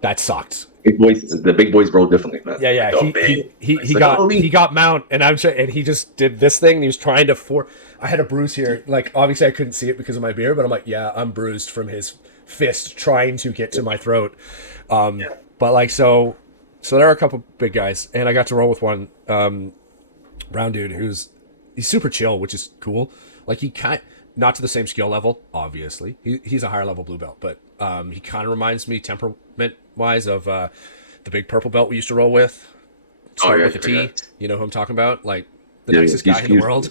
That sucked. The big boys roll differently, man. Yeah. He got mount, and and he just did this thing. And he was trying to I had a bruise here. Like obviously I couldn't see it because of my beard, but I'm like, yeah, I'm bruised from his fist trying to get to my throat. But like so there are a couple big guys, and I got to roll with one brown dude he's super chill, which is cool. Like not to the same skill level, obviously. He's a higher level blue belt, but he kind of reminds me temperament-wise of the big purple belt we used to roll with. Start with the T. You know who I'm talking about? Like the nicest guy in the world.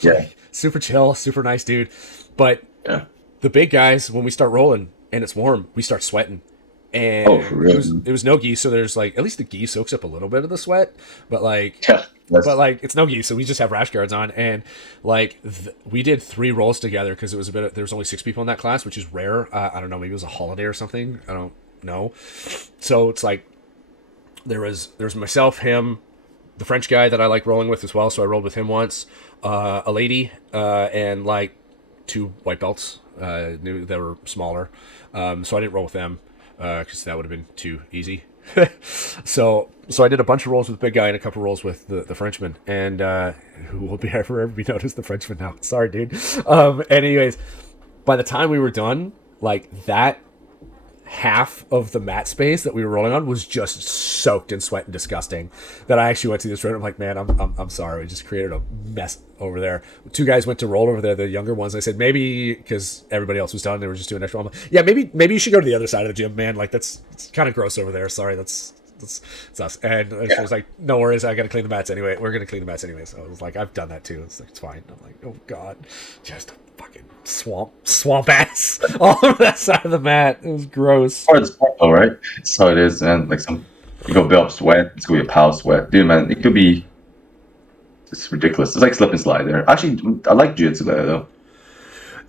Yeah. Super chill, super nice dude. But the big guys, when we start rolling and it's warm, we start sweating. And for real? It was no gi, so there's like at least the gi soaks up a little bit of the sweat, but like it's no gi, so we just have rash guards on, and like we did 3 rolls together because it was there was only 6 people in that class, which is rare. I don't know, maybe it was a holiday or something. I don't know. So it's like there was myself, him, the French guy that I like rolling with as well. So I rolled with him once, a lady, and like 2 white belts. Knew they were smaller, so I didn't roll with them. Because that would have been too easy. so I did a bunch of rolls with the big guy and a couple rolls with the Frenchman, and who will ever be known as the Frenchman now. Sorry, dude. Anyways, by the time we were done, like that half of the mat space that we were rolling on was just soaked in sweat and disgusting. That I actually went to this room. I'm like, man, I'm sorry. We just created a mess over there. 2 guys went to roll over there, the younger ones. I said maybe because everybody else was done, they were just doing extra. I'm like, yeah, maybe you should go to the other side of the gym, man. Like it's kind of gross over there. Sorry, it's us. And she was like, no worries, I gotta clean the mats anyway. We're gonna clean the mats anyway. So I was like, I've done that too. It's like, it's fine. I'm like, oh god, just a fucking swamp ass all over that side of the mat. It was gross. Part of the sport, though, right? That's how it is, man. Like you go build up sweat. It's gonna be a pile of sweat, dude. Man, it could be just ridiculous. It's like slip and slide there. Actually, I like jiu-jitsu there though.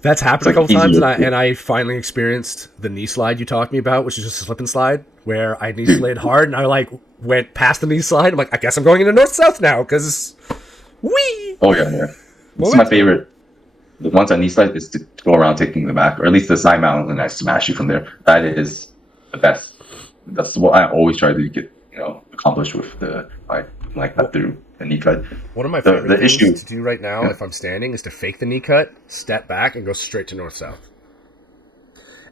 That's happened a couple times, and I finally experienced the knee slide you talked me about, which is just a slip and slide, where I knee slid hard, and I like went past the knee slide. I'm like, I guess I'm going into north-south now, because wee! Oh, yeah. It's my favorite. The ones on knee slide is to go around taking the back, or at least the side mount, and I smash you from there. That is the best. That's what I always try to get, accomplish with through the knee cut. One of my favorite things to do right now, if I'm standing, is to fake the knee cut, step back, and go straight to north-south.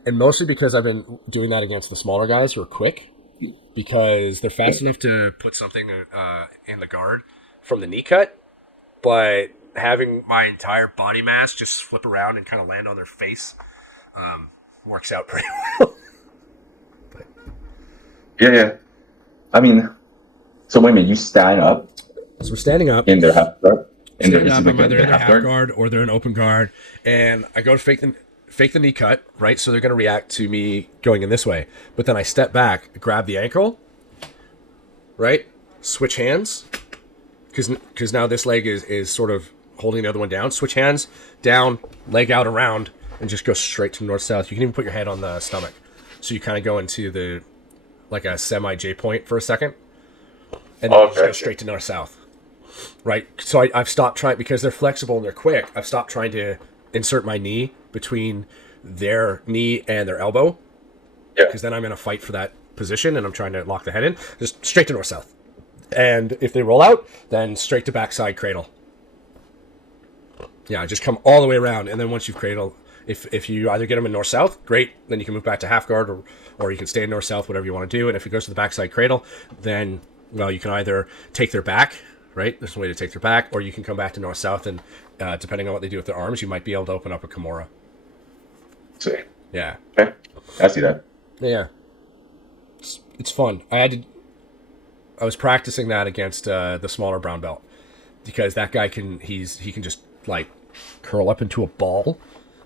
And mostly because I've been doing that against the smaller guys who are quick, because they're fast enough to put something in the guard from the knee cut, but having my entire body mass just flip around and kind of land on their face works out pretty well. Yeah. I mean, so wait a minute, you stand up. So we're standing up. In their half guard? I'm either in their half guard or they're in open guard. And I go to fake the knee cut, right? So they're going to react to me going in this way. But then I step back, grab the ankle, right? Switch hands. Because now this leg is sort of holding the other one down. Switch hands, down, leg out around, and just go straight to north-south. You can even put your head on the stomach. So you kind of go into like a semi-J point for a second. And then you just go straight to north-south. Right? So I've stopped trying, because they're flexible and they're quick, I've stopped trying to insert my knee between their knee and their elbow. Yeah. Because then I'm going to fight for that position and I'm trying to lock the head in. Just straight to north-south. And if they roll out, then straight to backside cradle. Yeah, just come all the way around. And then once you've cradled, if you either get them in north-south, great. Then you can move back to half guard, or you can stay in north-south, whatever you want to do. And if it goes to the backside cradle, then, well, you can either take their back, right? There's a way to take their back, or you can come back to north-south, and depending on what they do with their arms, you might be able to open up a Kimura. Sweet. Yeah. Okay. I see that. Yeah. It's fun. I was practicing that against the smaller brown belt, because that guy he can just like curl up into a ball.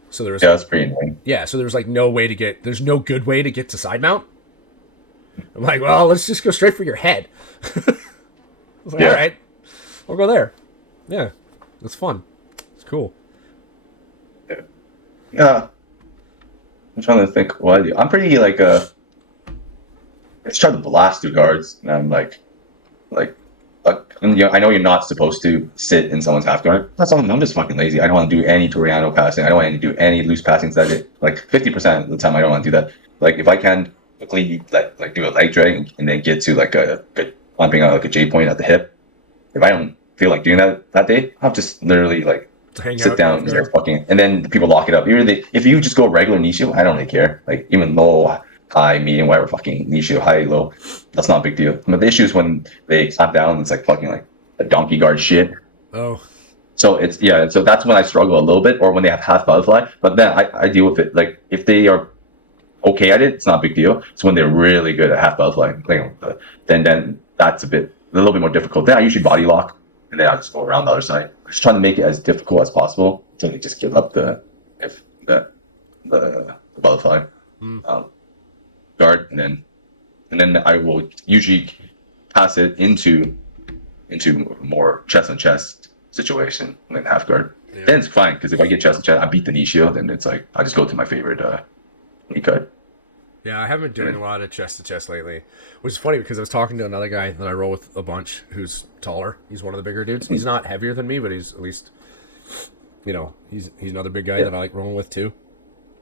So there's that's pretty annoying. Yeah, so there's like there's no good way to get to side mount. I'm like, well, let's just go straight for your head. I was like, all right, I'll go there. Yeah, it's fun. It's cool. Yeah. I'm trying to think what I do. I'm pretty like let's try to blast through guards, and I'm like, and, I know you're not supposed to sit in someone's half guard. That's all. I'm just fucking lazy. I don't want to do any Toriano passing. I don't want to do any loose passing. Like 50% of the time, I don't want to do that. Like if I can quickly like do a leg drag and then get to like a pumping out like a J point at the hip. If I don't feel like doing that day, I'll just literally like sit down and start fucking, and then people lock it up. If you just go regular Nishu, I don't really care. Like even low, high, medium, whatever, fucking Nishu, high, low, that's not a big deal. But the issue is when they slap down, it's like fucking like a donkey guard shit. Oh. So so that's when I struggle a little bit, or when they have half butterfly. But then I deal with it. Like if they are okay at it, it's not a big deal. It's when they're really good at half butterfly, then that's a little bit more difficult. Then I usually body lock, and then I just go around the other side. Just trying to make it as difficult as possible until they just give up the butterfly guard, and then I will usually pass it into more chest on chest situation, and then half guard. Yeah. Then it's fine, because if I get chest on chest, I beat the knee shield, and it's like I just go to my favorite knee cut. Yeah, I haven't been doing a lot of chest to chest lately, which is funny because I was talking to another guy that I roll with a bunch who's taller. He's one of the bigger dudes. He's not heavier than me, but he's at least, he's another big guy that I like rolling with too.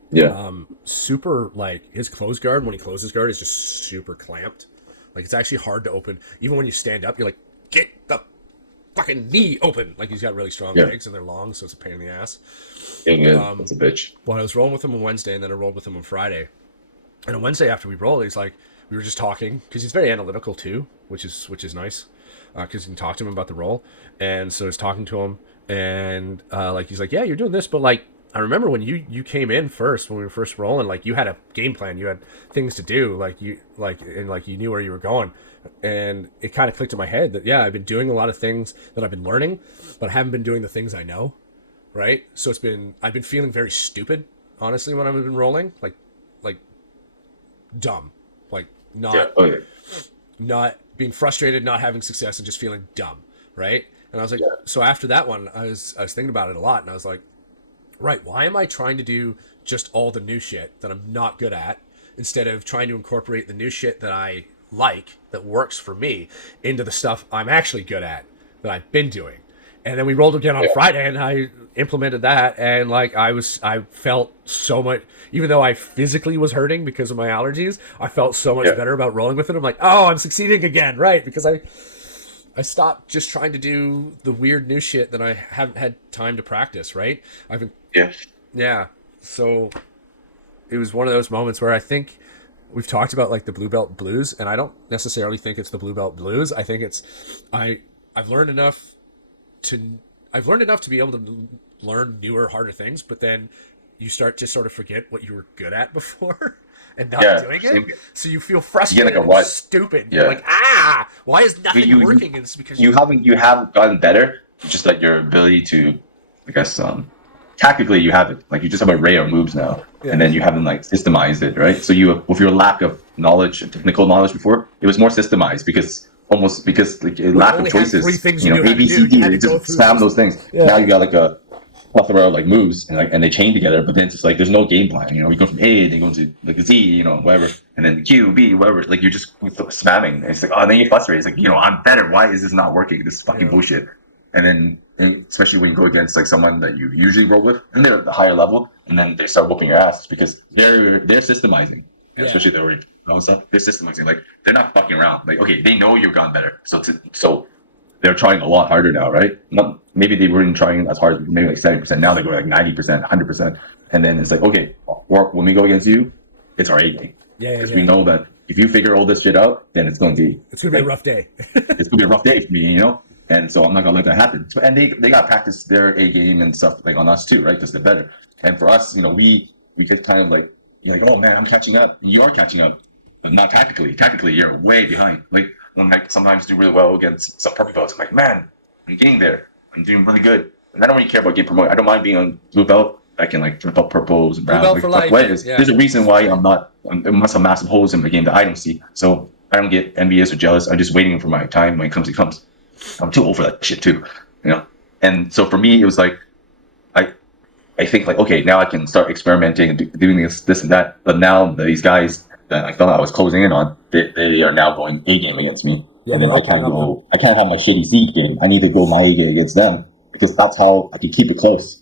Yeah. Super, like, his close guard, when he closes guard, is just super clamped. Like, it's actually hard to open. Even when you stand up, you're like, get the fucking knee open. Like, he's got really strong legs and they're long, so it's a pain in the ass. Yeah, that's a bitch. Well, I was rolling with him on Wednesday, and then I rolled with him on Friday. And on Wednesday after we rolled, he's like, we were just talking, because he's very analytical too, which is nice, because you can talk to him about the roll. And so I was talking to him, and he's like, yeah, you're doing this, but like, I remember when you came in first, when we were first rolling, like you had a game plan, you had things to do, you knew where you were going. And it kind of clicked in my head that, yeah, I've been doing a lot of things that I've been learning, but I haven't been doing the things I know. Right. So I've been feeling very stupid, honestly, when I've been rolling, like dumb, like not being frustrated, not having success, and just feeling dumb. Right. And I was like, so after that one, I was thinking about it a lot, and I was like, right, why am I trying to do just all the new shit that I'm not good at, instead of trying to incorporate the new shit that I like, that works for me, into the stuff I'm actually good at, that I've been doing? And then we rolled again on Friday, and I implemented that, and like I felt so much, even though I physically was hurting because of my allergies, I felt so much better about rolling with it. I'm like, oh, I'm succeeding again, right? Because I stopped just trying to do the weird new shit that I haven't had time to practice, right? So it was one of those moments where I think we've talked about like the blue belt blues, and I don't necessarily think it's the blue belt blues. I think it's I've learned enough to be able to learn newer, harder things, but then you start to sort of forget what you were good at before and not doing it. So you feel frustrated and stupid. You're like, why is nothing working? And it's because you have gotten better. Just like your ability to, I guess, tactically you have it. Like you just have an array of moves now, and then you haven't like systemized it, right? So with your lack of knowledge, technical knowledge before, it was more systemized because almost because like you lack of only had choices. three things You you know, knew A how to B do. C You D. had They to go just through spam those things. Yeah. Now you got like a plethora of like moves and they chain together, but then it's just like there's no game plan. You know, you go from A, then you go to like Z, you know, whatever, and then Q, B, whatever. Like you're just spamming. And it's like, oh, then you frustrate. It's like, you know, I'm better. Why is this not working? This is fucking bullshit. And then, and especially when you go against like someone that you usually roll with, and they're at the higher level, and then they start whooping your ass because they're systemizing, especially the already stuff. They're systemizing. Like they're not fucking around. Like okay, they know you've gotten better, so they're trying a lot harder now, right? Not maybe they weren't trying as hard, maybe like 70%. Now they're going like 90%, 100%, and then it's like okay, when we go against you, it's our A game because we know that if you figure all this shit out, then it's going to be be a rough day. it's gonna be a rough day for me, you know. And so I'm not gonna let that happen. So, and they got to practice their A game and stuff like on us too, right? Because they're better. And for us, you know, we get kind of like you're like, oh man, I'm catching up. You are catching up, but not tactically. Tactically, you're way behind. Like when I sometimes do really well against some puppy belts, I'm like, man, I'm getting there. I'm doing really good. And I don't really care about getting promoted. I don't mind being on blue belt. I can like jump up purples and browns. belt Like for fuck life. ways. Yeah. There's a reason why I'm not. There must have massive holes in the game that I don't see. So I don't get envious or jealous. I'm just waiting for my time. When it comes, it comes. I'm too old for that shit too, you know. And so for me, it was like I think like okay, now I can start experimenting and doing this and that. But now these guys that I thought I was closing in on, they are now going A game against me, and then I can't go. I can't have my shitty C game. I need to go my A game against them because that's how I can keep it close.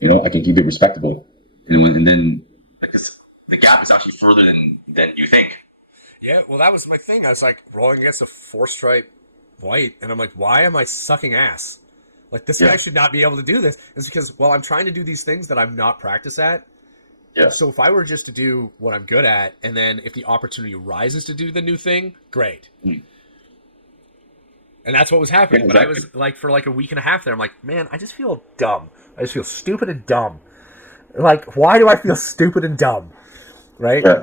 You know, I can keep it respectable, and then because the gap is actually further than you think. Yeah, well, that was my thing. I was like rolling against a 4-stripe white, and I'm like, why am I sucking ass? Like, this guy should not be able to do this. It's because, well, I'm trying to do these things that I'm not practice at. Yeah. So if I were just to do what I'm good at, and then if the opportunity arises to do the new thing, great. Mm. And that's what was happening. Yeah, But I was like, for like a week and a half there, I'm like, man, I just feel dumb. I just feel stupid and dumb. Like, why do I feel stupid and dumb? Right? Yeah,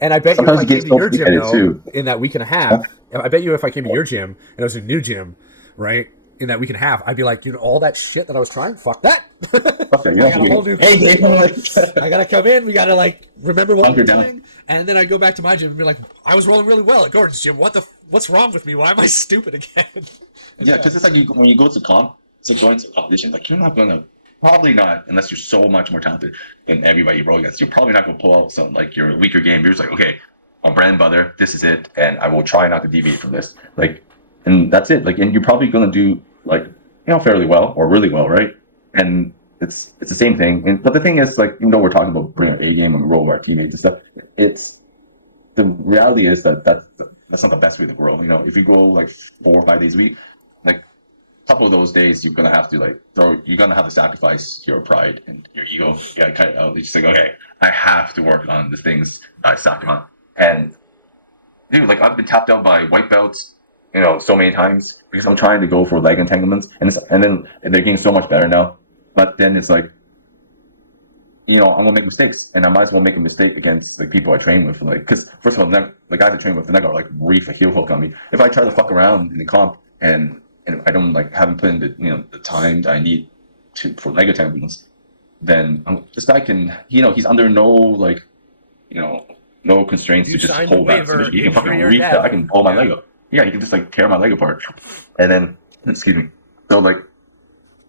and I bet you if I came to your gym, though, too. in that week and a half, I bet you if I came to your gym and it was a new gym, right, in that week and a half, I'd be like, you know, all that shit that I was trying, fuck that. Okay, I got a whole new I got to come in, we got to, like, remember what we're doing, and then I go back to my gym and be like, I was rolling really well at Gordon's gym. What's wrong with me? Why am I stupid again? Yeah, because it's like when you go to comp, it's like going to competition, like you're not going to, probably not, unless you're so much more talented than everybody you roll against, you're probably not going to pull out some, like, your weaker game. You're just like, okay, I'm bread and butter, this is it, and I will try not to deviate from this. Like, and that's it. Like, and you're probably going to do, like, you know, fairly well or really well, right? And it's the same thing. And but the thing is, like, even though we're talking about bringing our A game and roll with our teammates and stuff, it's the reality is that's not the best way to grow. You know, if you go like 4 or 5 days a week, like a couple of those days you're gonna have to like you're gonna have to sacrifice your pride and your ego. You gotta cut it out. It's just like, okay, I have to work on the things I suck on. And dude, like I've been tapped out by white belts, you know, so many times because I'm trying to go for leg entanglements, and then they're getting so much better now. But then it's like, you know, I'm gonna make mistakes, and I might as well make a mistake against like people I train with. Like, because first of all, the guys I train with, they're not gonna like reef a heel hook on me. If I try to fuck around in the comp and I don't like haven't put in the time that I need for leg entanglements, then this guy can, you know, he's under no like, you know, no constraints to just hold that. So he can fucking reef that. I can pull my leg up. Yeah, he can just like tear my leg apart, and then excuse me. So like,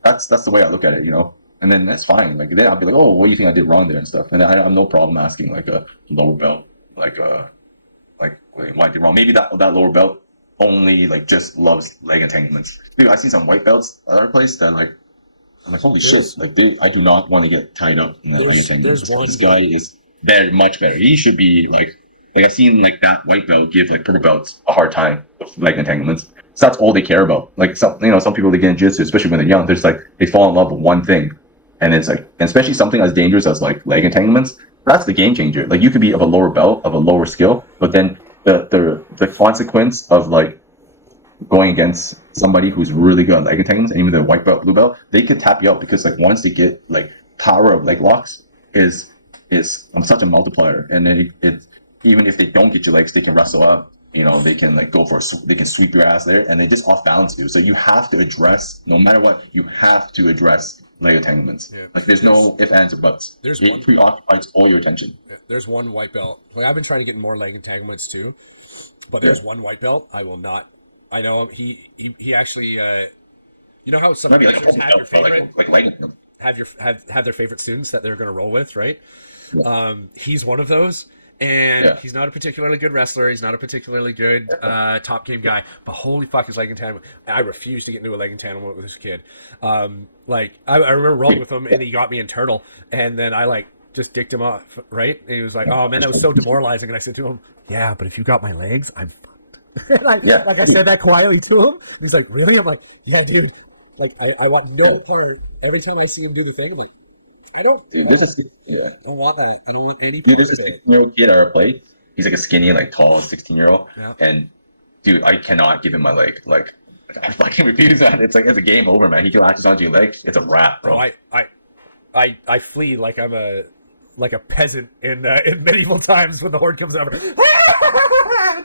that's the way I look at it, you know. And then that's fine. Like then I'll be like, oh, what do you think I did wrong there and stuff. And I have no problem asking like a lower belt, like why I did wrong. Maybe that lower belt only like just loves leg entanglements. Dude, I see some white belts at our place that like I'm like, holy shit! Like I do not want to get tied up in the leg entanglements. This guy is very much better. He should be like I've seen like that white belt give like purple belts a hard time with leg entanglements. So that's all they care about. Like some people they get in jiu-jitsu, especially when they're young, they're just like they fall in love with one thing. And it's like, and especially something as dangerous as like leg entanglements, that's the game changer. Like you could be of a lower belt, of a lower skill, but then the consequence of like going against somebody who's really good at leg entanglements, and even the white belt, blue belt, they could tap you out because like once they get like power of leg locks is such a multiplier. And then it even if they don't get your legs, they can wrestle up. You know, they can like they can sweep your ass there, and they just off balance you. So you have to address, no matter what, you have to address leg entanglements. Yeah. Like there's no ifs, ands, or buts. It preoccupies all your attention. Yeah, there's one white belt. Like I've been trying to get more leg entanglements too, but there's one white belt I will not I know him. He actually. You know how some Might be like professors have your favorite like lighting. have their favorite students that they're going to roll with, right? Yeah. He's one of those, and Yeah. he's not a particularly good wrestler. He's not a particularly good top game guy. But holy fuck, his leg and tandem! I refuse to get into a leg and tandem with this kid. I remember rolling with him, and he got me in turtle, and then I like just dicked him off, right? And he was like, "Oh man, that was so demoralizing." And I said to him, "Yeah, but if you got my legs, I'm." Like I said that quietly to him. He's like, "Really?" I'm like, "Yeah, dude." Like I want no part. Every time I see him do the thing, I'm like, I don't. Dude, I don't want that. I don't want any dude, part there's of a it. 16-year-old kid I played. He's like a skinny, like tall 16-year-old. Yeah. And dude, I cannot give him my leg. Like I fucking refuse that. It's like it's a game over, man. He can latch onto your leg. It's a wrap, bro. Oh, I flee like I'm a peasant in medieval times when the horde comes over.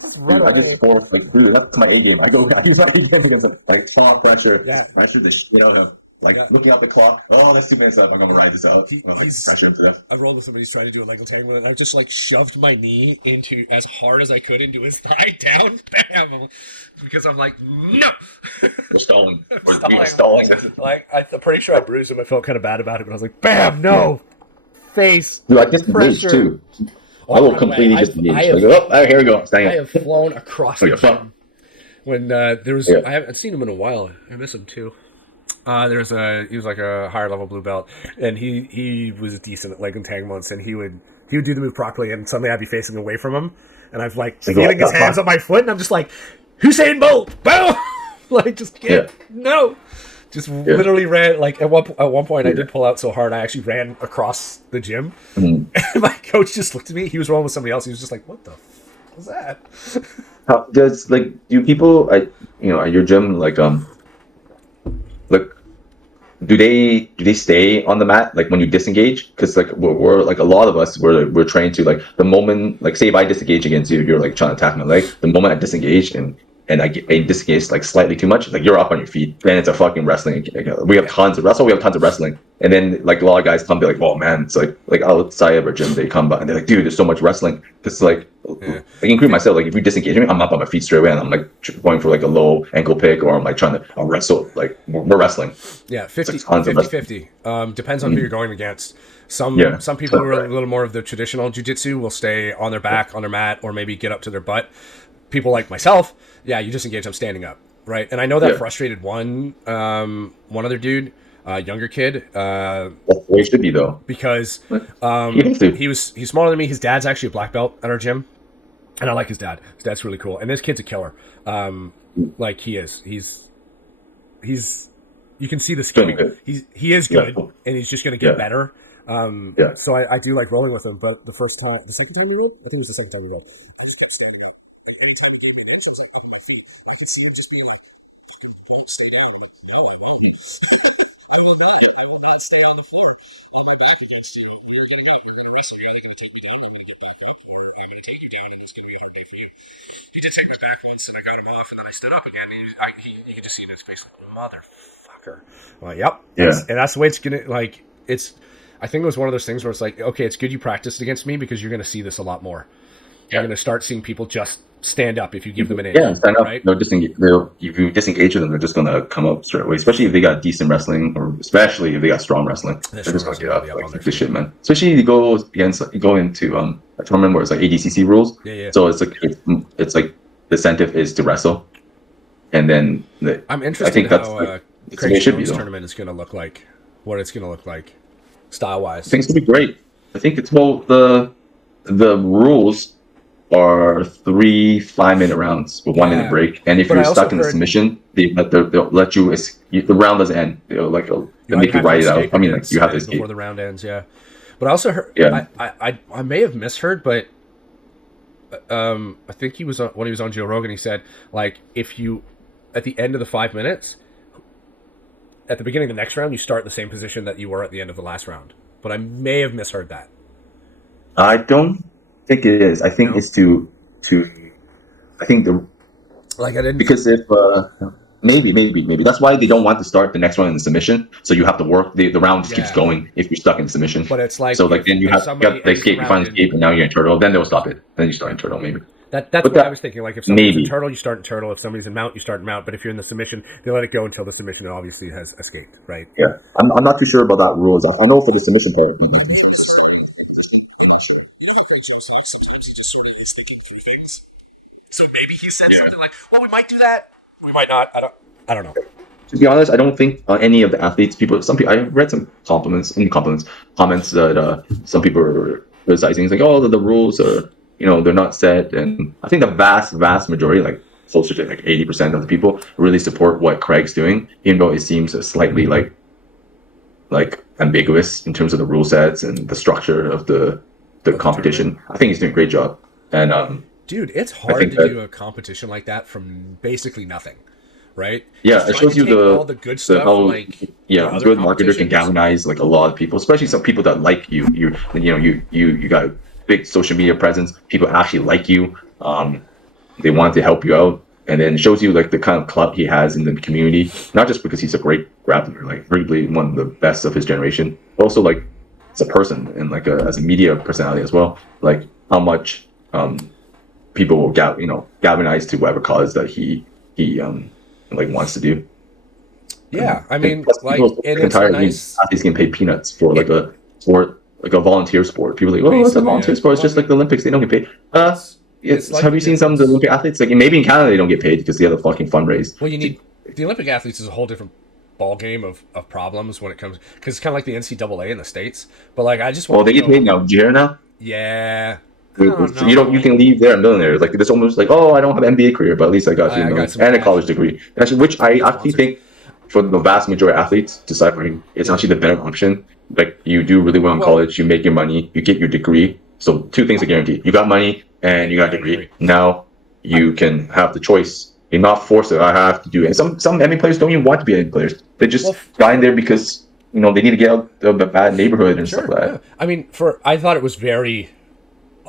Just run Dude, I away. just force like, dude, that's my A game. I use my A game against him. Like strong pressure. Yeah. I see the shit out of him. Like looking at the clock. Oh, that's 2 minutes up. I'm gonna ride this out. Like, pressure him to death. I rolled with somebody who's trying to do a leg entanglement, and I just like shoved my knee into as hard as I could into his thigh down, bam, because I'm like, no. We're stalling. We were stalling. Like I'm pretty sure I bruised him. I felt kind of bad about it, but I was like, bam, no, face. Dude, I disengaged pressure. too. I will completely disengage. Like, oh, here we go. I have flown across the gym. When there was, I haven't seen him in a while. I miss him too. He was like a higher level blue belt, and he was decent at leg entanglements, and he would do the move properly, and suddenly I'd be facing away from him, and I've like feeling his hands on my foot, and I'm just like, Usain Bolt, boom, like just no, just literally ran like at one point I did pull out so hard I actually ran across the gym, and my coach just looked at me. He was rolling with somebody else. He was just like, what the f was that? How does like do people at your gym like do they stay on the mat like when you disengage? Because like we're like a lot of us we're trained to like the moment like say if I disengage against you, you're like trying to attack my leg. The moment I disengage and I disengage like slightly too much, like you're up on your feet. Then it's a fucking wrestling. We have tons of wrestling. We have tons of wrestling. And then like a lot of guys come be like, oh man, it's like outside of our gym they come by and they're like, dude, there's so much wrestling. Because like including myself, like if you disengage me, I'm up on my feet straight away and I'm like going for like a low ankle pick or I'm like trying to wrestle. Like we're wrestling. Yeah, 50 like 50. Depends on who you're going against. Some people who are a little more of the traditional jiu-jitsu will stay on their back, on their mat, or maybe get up to their butt. People like myself, you disengage, I'm standing up, right? And I know that frustrated one other dude, younger kid. That's the way it should be though. Because he's smaller than me. His dad's actually a black belt at our gym. And I like his dad. His dad's really cool. And this kid's a killer. Like he is. He's you can see the skill. He is good, and he's just going to get better. So I do like rolling with him. But the second time we rolled, I think it was the second time we rolled, I just kept standing up. And anytime he came in, so I was like on my feet. I could see him just being like, "Won't stay down." But no, I won't. I will not. I will not stay on the floor on my back against you. You're going to go. You're going to wrestle. You're either going to take me down. I'm going to get back up, or I'm going to take you down, and it's going to be a hard day for you. He did take my back once, and I got him off, and then I stood up again. And you could just see in his face, like, motherfucker. Well, yep. Yeah. And that's the way it's gonna like. It's. I think it was one of those things where it's like, okay, it's good you practiced against me because you're going to see this a lot more. You're going to start seeing people just stand up if you give them an inch. Yeah, stand up. Right? No, if you disengage with them, they're just going to come up straight away. Especially if they got decent wrestling, or especially if they got strong wrestling. They're just going to get up like this shit, man. Especially if you go into a tournament where it's like ADCC rules. Yeah. So it's like the incentive is to wrestle, and then I'm interested. I think that's Craig Jones tournament is going to look like. What it's going to look like, style wise. I think it's going to be great. I think it's the rules are 3 5-minute rounds with 1 minute break, and if you're stuck in the submission, they'll let you. The round doesn't end. They'll make you ride it out. I mean, like you have to escape before the round ends. Yeah, but I also heard. Yeah. I may have misheard, but I think when he was on Joe Rogan, he said like if you at the end of the 5 minutes, at the beginning of the next round, you start in the same position that you were at the end of the last round. But I may have misheard that. I don't think it is. I think it's to. I think I didn't because if maybe that's why they don't want to start the next one in the submission. So you have to work the round just keeps going if you're stuck in submission. But it's like so like then you have the escape, you find escape, and now you're in turtle. Then they'll stop it. Then you start in turtle maybe. That's But what that I was thinking. Like if somebody's in maybe. turtle, you start in turtle. If somebody's in mount, you start in mount. But if you're in the submission, they let it go until the submission obviously has escaped, right? Yeah, I'm not too sure about that rules. I know for the submission part. You know how Greg Joe sucks? Sometimes he just sort of is thinking through things. So maybe he said something like, "Well, we might do that. We might not. I don't know." To be honest, I don't think any of the athletes, some people, I read some comments that some people were criticizing. It's like, oh, the rules are, they're not set, and I think the vast majority, like closer to like 80% of the people, really support what Craig's doing, even though it seems slightly like ambiguous in terms of the rule sets and the structure of the competition. I think he's doing a great job, and Dude, it's I hard think to that do a competition like that from basically nothing, right? yeah, He's it trying to shows you take all the good the stuff, how like the yeah, a other good marketer can competitions. galvanize like a lot of people, especially some people that like you. You got a big social media presence. People actually like you. They want to help you out, and then it shows you like the kind of club he has in the community. Not just because he's a great grappler, like really one of the best of his generation, but also like as a person and like as a media personality as well. Like how much people will galvanize to whatever cause that he like wants to do. Yeah, I And mean, plus like, people are and sick and it's a tired of nice. athletes getting paid peanuts for like It a sport, like a volunteer sport. People are like, oh, it's a basically, volunteer yeah. sport. It's Well, I just like mean, the Olympics. They don't get paid. it's like Have the you seen some of the difference. Olympic athletes? Like maybe in Canada they don't get paid because they have a fucking fundraise. Well, you need the Olympic athletes is a whole different ball game of problems when it comes because it's kind of like the NCAA in the states. But like, I just Well, want they to get paid know. now. Do you hear now? Yeah, I don't So you know. can leave there a millionaire. Like it's almost like, oh, I don't have an NBA career, but at least I got I got 3 million some and a cash, college degree. Actually, which some I good actually sponsors. think for the vast majority of athletes deciphering, it's actually the better option. Like you do really well in Well, college, you make your money, you get your degree. So two things are guaranteed: you got money and and you you got a got a degree. degree. Now I, you can have the choice. You're not forced to. I have to do it. And some NBA players don't even want to be NBA players. They well, just got in there because they need to get out of a bad neighborhood and stuff sure, like yeah. that. I mean, for I thought it was very.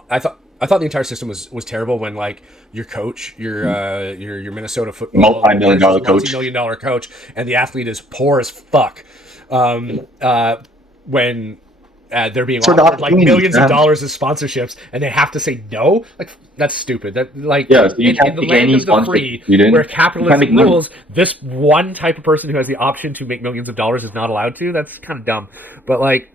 I thought the entire system was terrible when like your coach, your Minnesota football Multi-million coach is dollar a coach. multi-million-dollar coach, and the athlete is poor as fuck. Um, uh, when they're being For the offered like opportunities, millions of man. dollars as sponsorships, and they have to say no. Like that's stupid. That like Yeah, so you in can't the take land any of the sponsorship free, you where didn't. You can't make capitalism money. rules, this one type of person who has the option to make millions of dollars is not allowed to. That's kind of dumb. But like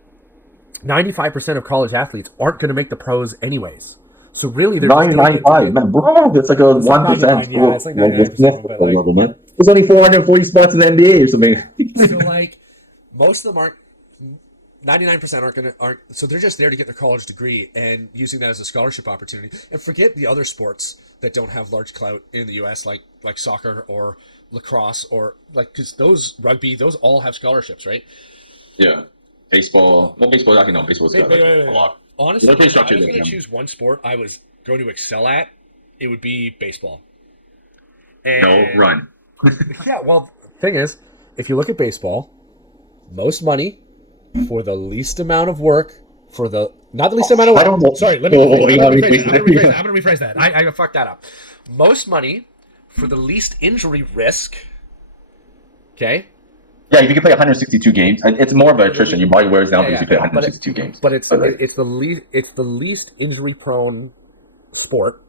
95% of college athletes aren't going to make the pros anyways. So really, they're just doing it to 995, get. man, bro. That's like a It's like 1% 99, yeah, it's like 99% of them, but football like, level, man. There's only 440 spots in the NBA or something. so like, most of them aren't. 99% aren't so they're just there to get their college degree and using that as a scholarship opportunity and forget the other sports that don't have large clout in the US like soccer or lacrosse or like because those rugby those all have scholarships, right? Yeah, baseball. Well, baseball. Actually, no. Baseball's got like a Wait. lot. They're Honestly, pretty if I structured was there. going to Yeah. choose one sport I was going to excel at, it would be baseball. No And run. yeah, well, thing is, if you look at baseball, most money for the least amount of work for the not the least amount of I work. don't know. Sorry, let me rephrase that. I'm gonna rephrase that. I fucked that up. Most money for the least injury risk. Okay. Yeah, if you can play 162 games, it's more of an attrition. Your body wears down, Yeah, but if you yeah. play 162 games. But it's But like, it's the least injury prone sport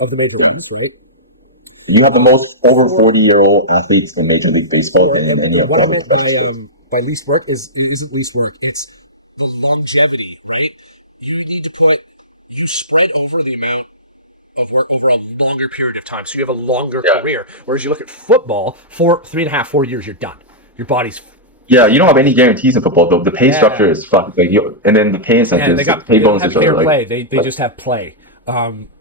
of the major leagues, right? you have the most over 40-year-old athletes in Major League Baseball than any And of what I all the meant professional sports. by least work isn't least work. It's the longevity, right? You need to put you spread over the amount of work over a longer period of time, so you have a longer Yeah. career. Whereas you look at football, for 3.5, 4 years, you're done. Your body's Yeah, you don't have any guarantees in football. The pay structure yeah, is fucked. Like and then the pay yeah. incentives, the pay They don't have bonuses pay are or like, play. They just have play.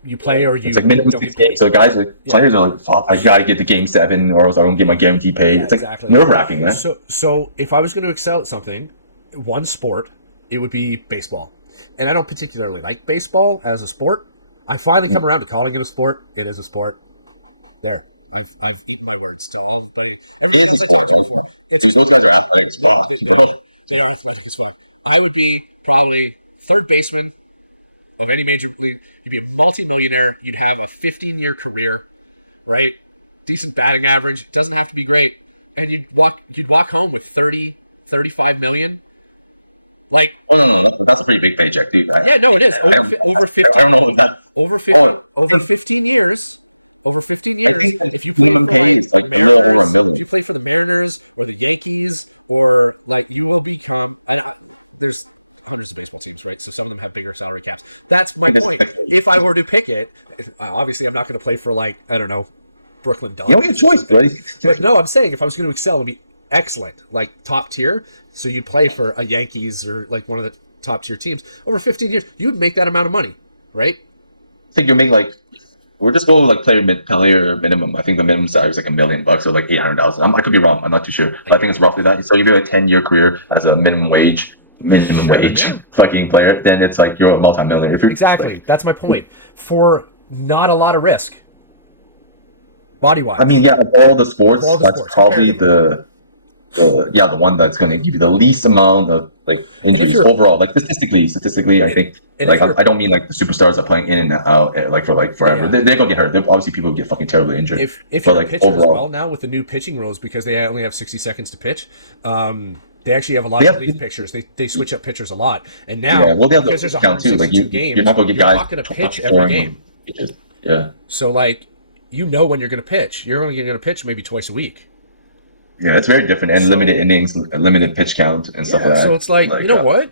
You play or it's you like minimum don't get 6 games. paid. So guys, like Yeah. players are like, fuck, I gotta get to game 7 or else I don't get my guarantee pay. Yeah, It's like exactly. nerve wracking, man. So if I was going to excel at something, one sport, it would be baseball. And I don't particularly like baseball as a sport. I finally come around to calling it a sport. It is a sport. Yeah, I've eaten my words to all everybody. I mean, it's just athletics. I would be probably third baseman of any major league. You'd be a multi-millionaire. You'd have a 15-year career, right? Decent batting average. Doesn't have to be great. And you'd walk home with 30, 35 million. Like, Oh, no, that's a pretty big paycheck, dude. yeah, no, it is. Over 50. I don't know about that. over 15 years, over 15 years, if you play for the Mariners or the Yankees or like you will become. There's multiple teams, right? So some of them have bigger salary caps. That's my point. If I were to pick it, obviously I'm not going to play for like I don't know, Brooklyn You don't Dodgers get a choice, buddy. But no, I'm saying if I was going to excel and be excellent, like top tier, so you'd play for a Yankees or like one of the top tier teams over 15 years, you'd make that amount of money, right? I think you make like we're just going like player minimum. I think the minimum salary is like $1 million or like 800,000. I could be wrong. I'm not too sure, but I think it's roughly that. So you have a 10-year career as a minimum wage Yeah. fucking player, then it's like you're a multi-millionaire. If you're Exactly. like, That's my point. For not a lot of risk, body wise. I mean, yeah, of all the sports, All the that's sports, probably the one that's going to give you the least amount of like injuries you're- overall. Like statistically, I think and like if you're- I don't mean like the superstars are playing in and out like for like forever. Yeah. They're gonna get hurt. Obviously, people get fucking terribly injured. if but you're like a pitcher overall, as well now with the new pitching rules because they only have 60 seconds to pitch, they actually have a lot Yeah. of relief pitchers. They switch up pitchers a lot, and now yeah, well, they have the because there's count too. Like 162 games, you're not gonna get you're guys not going to pitch every game. Yeah, So like, you know when you're going to pitch. You're only going to pitch maybe twice a week. yeah, it's very different and limited innings, limited pitch count and stuff like that. So it's like you know what?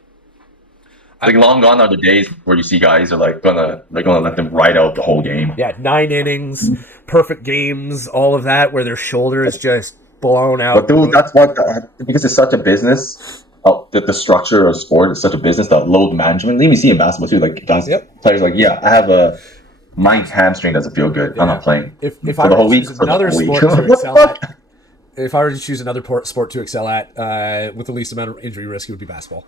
Like long gone are the days where you see guys are like gonna let them ride out the whole game. Yeah, 9 innings, perfect games, all of that, where their shoulder is just blown out. But dude, that's what because it's such a business. The structure of sport is such a business. The load management. Let me see in basketball too. Like guys, players like, yeah, I have my hamstring doesn't feel good. I'm not playing If for I the were whole to week. choose For the another whole week. sport to What the excel fuck? at, if I were to choose another sport to excel at with the least amount of injury risk, it would be basketball.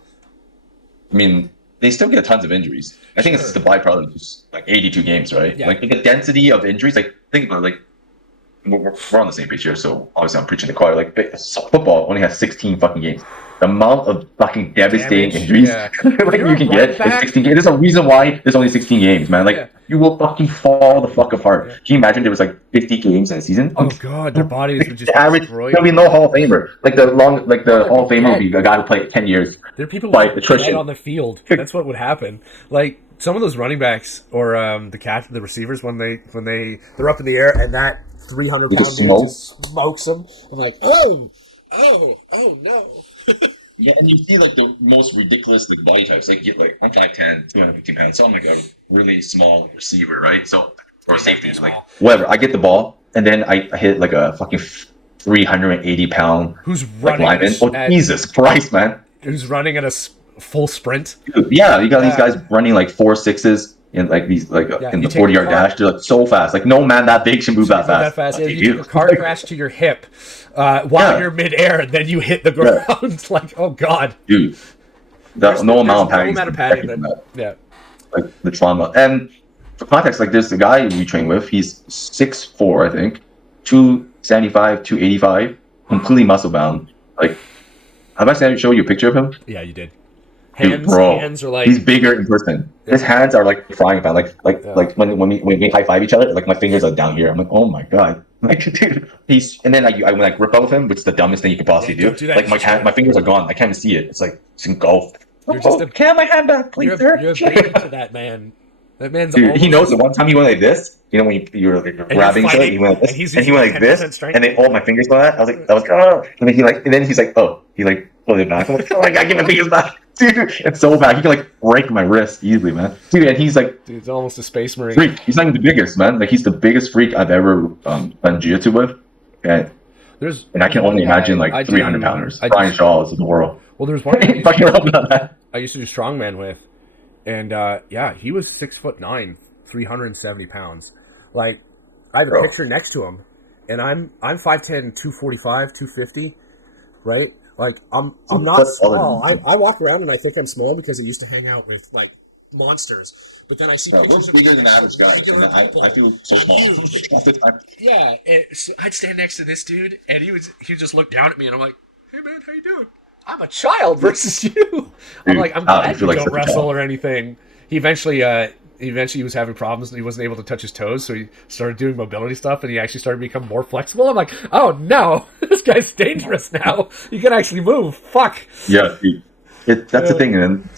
I mean, they still get tons of injuries. I think it's just the byproduct of just like 82 games, right? Yeah. Like the density of injuries. Like think about it, like we're on the same page here, so obviously I'm preaching the choir. Like football only has 16 fucking games. The amount of fucking devastating Damage, injuries yeah. like You're you can a get running is 16 games. There's a reason why there's only 16 games, man. Like you will fucking fall the fuck apart. Can you imagine there was like 50 games in a season? Oh god, their bodies would just The average, destroy. there'll be no Hall of Famer. Like the Hall of Famer would be a guy who played 10 years. There are people by who attrition. dead on the field. That's what would happen. Like some of those running backs or the receivers when they're up in the air and that 300-pound just dude smoke. just smokes them. I'm like, oh no. Yeah, and you see like the most ridiculous like body types. Like I'm 5'10", 250 pounds, so I'm like a really small receiver, right? So or a safety, like whatever. I get the ball and then I hit like a fucking 380-pound Who's like running? lineman. Oh Jesus Christ, man! Who's running at a full sprint? Dude, yeah, you got these guys running like 4.6s in like these like in you the take 40-yard a car- dash. They're like so fast. Like no man that big should move that fast. Yeah, Like, you take a car crash to your hip while you're midair, and then you hit the ground. Like, oh god, dude. There's No amount no of amount of padding. padding. Yeah. Like the trauma. And for context, like there's a guy we train with. He's 6'4", I think, 275, 285, completely muscle bound. Like, have I showed you a picture of him? Yeah, you did. Dude, bro, Hands are like he's bigger in person. His hands are like frying pan. Like when we high five each other, like my fingers are down here. I'm like, oh my god. Like, dude, when I grip out with him, which is the dumbest thing you could possibly do. don't do that. Like my fingers are gone. I can't even see it. It's like it's engulfed. You're just a- Can I have my hand back, please, you're sir? a baby to that man. That man's Dude, he almost- knows that one time he went like this. You know when you're like grabbing fighting, something, he went like and this, he's and he went using like 10% this, strength. and then all my fingers went that. I was like, oh, and then he's like, oh, he like pulled it back. I'm like, oh my god, give my fingers back, dude. It's so bad. He can like break my wrist easily, man. Dude, and he's like, Dude, it's almost a space marine. freak. He's not even the biggest, man. Like he's the biggest freak I've ever done jiu-jitsu with, and I can only imagine like 300 pounders. Brian Shaw is in the world. Well, there's one guy Fucking love that. I used to do strongman with, and he was 6'9", 370 pounds. Like, I have a picture next to him, and I'm 5'10", 245, 250, right? Like, I'm not small. I walk around and I think I'm small because I used to hang out with like monsters. But then I see pictures of bigger than average guy. regular people. I feel so small. Yeah, so I'd stand next to this dude, and he would just look down at me, and I'm like, "Hey man, how you doing?" I'm a child versus you. I'm like, I'm glad you don't wrestle or anything. He eventually was having problems, and he wasn't able to touch his toes, so he started doing mobility stuff, and he actually started to become more flexible. I'm like, oh no, this guy's dangerous now. He can actually move. Fuck. Yeah, that's the thing, and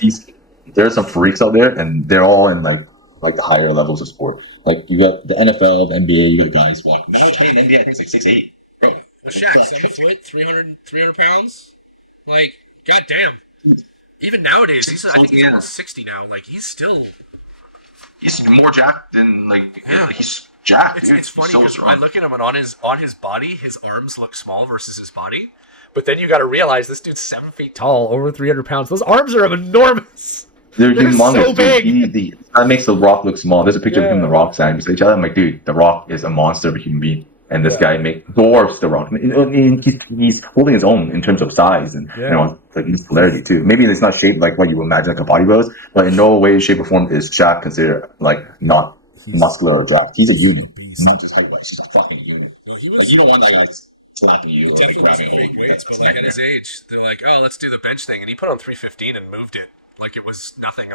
there are some freaks out there, and they're all in like like the higher levels of sport. Like you got the NFL, the NBA, you got guys walking. Now playing the NBA, I think it's like 6'8". Bro, Well, Shaq, 7 foot, 300 pounds. Like, goddamn. Even nowadays, I think he's almost 60 now. Like, he's more jacked than he's jacked. It's funny because I look at him and on his body, his arms look small versus his body. But then you got to realize this dude's 7 feet tall, over 300 pounds. Those arms are enormous. They're humongous. So big. That makes The Rock look small. There's a picture of him and The Rock standing beside each other. I'm like, dude, The Rock is a monster of a human being. And this guy dwarfs The Rock. I mean, he's holding his own in terms of size and like muscularity too. Maybe it's not shaped like what you would imagine like a bodybuilder, but in no way, shape, or form is Shaq considered like not muscular or jacked. He's a unit, not just height wise. He's a fucking unit. Like, you don't want that guy slapping you. Definitely wasn't big weights, but like at his age, they're like, oh, let's do the bench thing, and he put on 315 and moved it like it was nothing.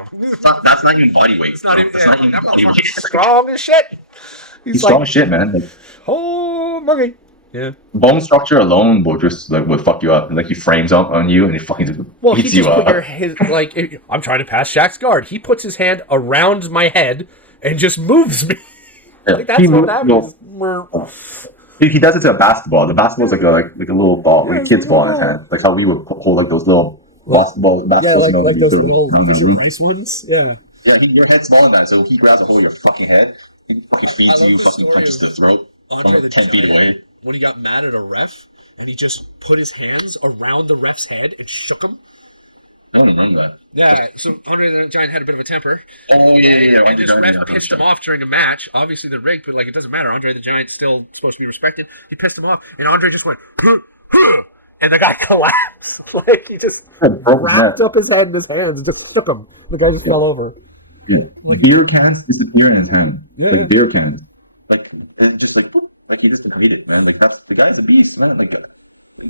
That's not even body weight. It's not even body weight. Strong as shit. He's strong as shit, man. Like, oh, monkey. Yeah. Bone structure alone would fuck you up. Like he frames up on you and he fucking just beats you up. I'm trying to pass Shaq's guard. He puts his hand around my head and just moves me. Yeah. Like that's what happens. He does it to a basketball. The basketball's like a little ball, like a kid's ball in his hand. Like how we would hold like those little basketballs. Yeah, like those little rice ones. Yeah. Yeah, your head's smaller than that, so he grabs a hold of your fucking head. He fucking feeds you, fucking punches the throat. Andre 10 feet away. When he got mad at a ref, and he just put his hands around the ref's head and shook him. I don't remember that. Yeah, so Andre the Giant had a bit of a temper. Oh, yeah. And this ref pissed him off during a match. Obviously, they're rigged, but like it doesn't matter. Andre the Giant's still supposed to be respected. He pissed him off, and Andre just went, and the guy collapsed. Like he just wrapped up his head in his hands and just shook him. The guy just fell over. Yeah, beer cans disappear in his hand. Yeah. Like beer cans. Like just like he just made it, man. Like that's the guy's a beast, man. Like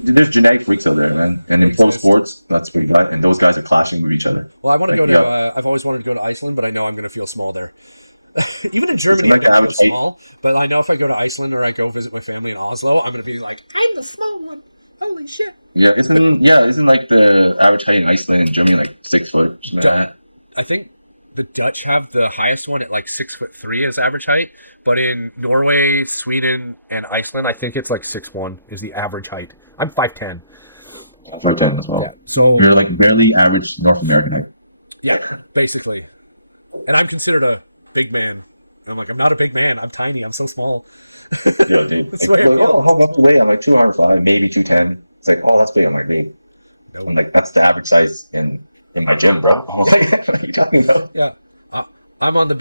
there's genetic freaks out there, man. And in pro sports, that's pretty bad. And those guys are clashing with each other. Well, I want to go to. I've always wanted to go to Iceland, but I know I'm going to feel small there. Even in Germany, like I'm small. But I know if I go to Iceland or I go visit my family in Oslo, I'm going to be like, I'm the small one. Holy shit! Yeah, isn't like the average height in Iceland and Germany like 6 foot? I think the Dutch have the highest one at like 6'3" as average height, but in Norway, Sweden, and Iceland, I think it's like 6'1" is the average height. I'm 5'10". 5'10" as well. Yeah, so you're like barely average North American height. Yeah, basically. And I'm considered a big man. I'm like, I'm not a big man. I'm tiny. I'm so small. Yeah, dude. It's like, how much weight? I'm like 205, maybe 210. It's like, oh, that's weight on my weight. I'm like, that's the average size in my gym, bro. I was like, what are you talking about? Yeah, I'm on the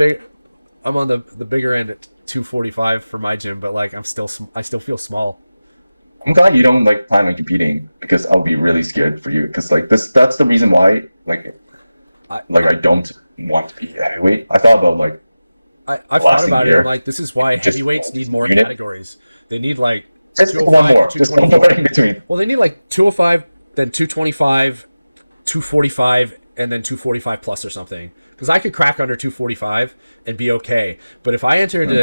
bigger end at 245 for my gym, but like I still feel small. I'm glad you don't like plan on competing because I'll be really scared for you because like that's the reason why I don't want to compete at heavyweight. I thought about like I thought about it like this is why heavyweights need more categories. They need like just one more. Just one more in between. Well, they need like 205, then 225, 245, and then 245 plus or something. Because I could crack under 245 and be okay. But if I enter into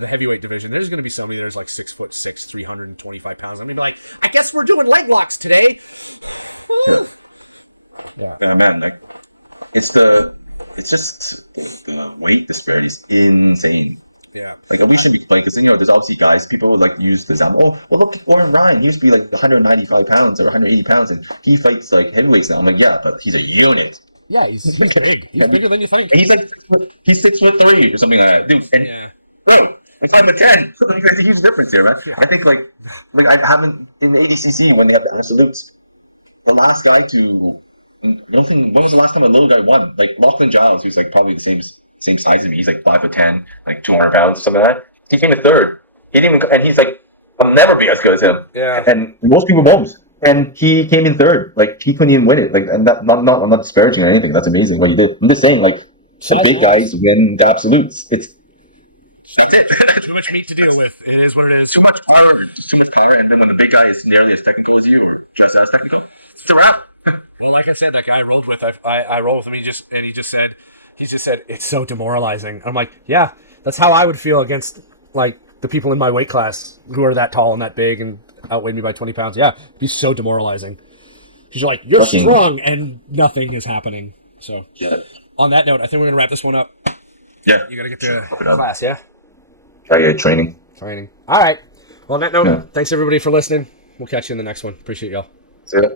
the heavyweight division, there's going to be somebody that's like 6'6", 325 pounds. I'm going to be like, I guess we're doing leg locks today. Yeah, man. Like, it's just the weight disparity is insane. Yeah. Like, we should be playing, because, there's obviously guys, people, like, use the example, well, look at Warren Ryan. He used to be, like, 195 pounds or 180 pounds, and he fights, like, heavyweights now. I'm like, yeah, but he's a unit. Yeah, he's big. He's bigger than you think. He's 6'3" or something like that. Dude, and, whoa, I'm 5'10". There's a huge difference here, man. I think, like I haven't, in the ADCC, when they have the absolutes, the last guy to, when was the last time a little guy won? Like, Lachlan Giles, who's, like, probably the same size as me. He's like 5'10", like 200 pounds or something like that. He came in third. He didn't even, and he's like, I'll never be as good as him. Yeah. And most people won't. And he came in third. Like, he couldn't even win it. Like, and that, I'm not disparaging or anything. That's amazing what he did. I'm just saying, like, the big guys win the absolutes. It's too much meat to deal with. It is what it is. Too much power. And then when the big guy is nearly as technical as you, or just as technical, it's a wrap. Well, like I said, that guy I rolled with, I rolled with him. He just said it's so demoralizing. I'm like, yeah, that's how I would feel against like the people in my weight class who are that tall and that big and outweigh me by 20 pounds. Yeah, it'd be so demoralizing. He's like, you're strong, and nothing is happening. So, yeah. On that note, I think we're gonna wrap this one up. Yeah. You gotta get to it up. class, yeah? Try your training. Training. All right. Well, on that note, Yeah. thanks everybody for listening. We'll catch you in the next one. Appreciate y'all. See ya.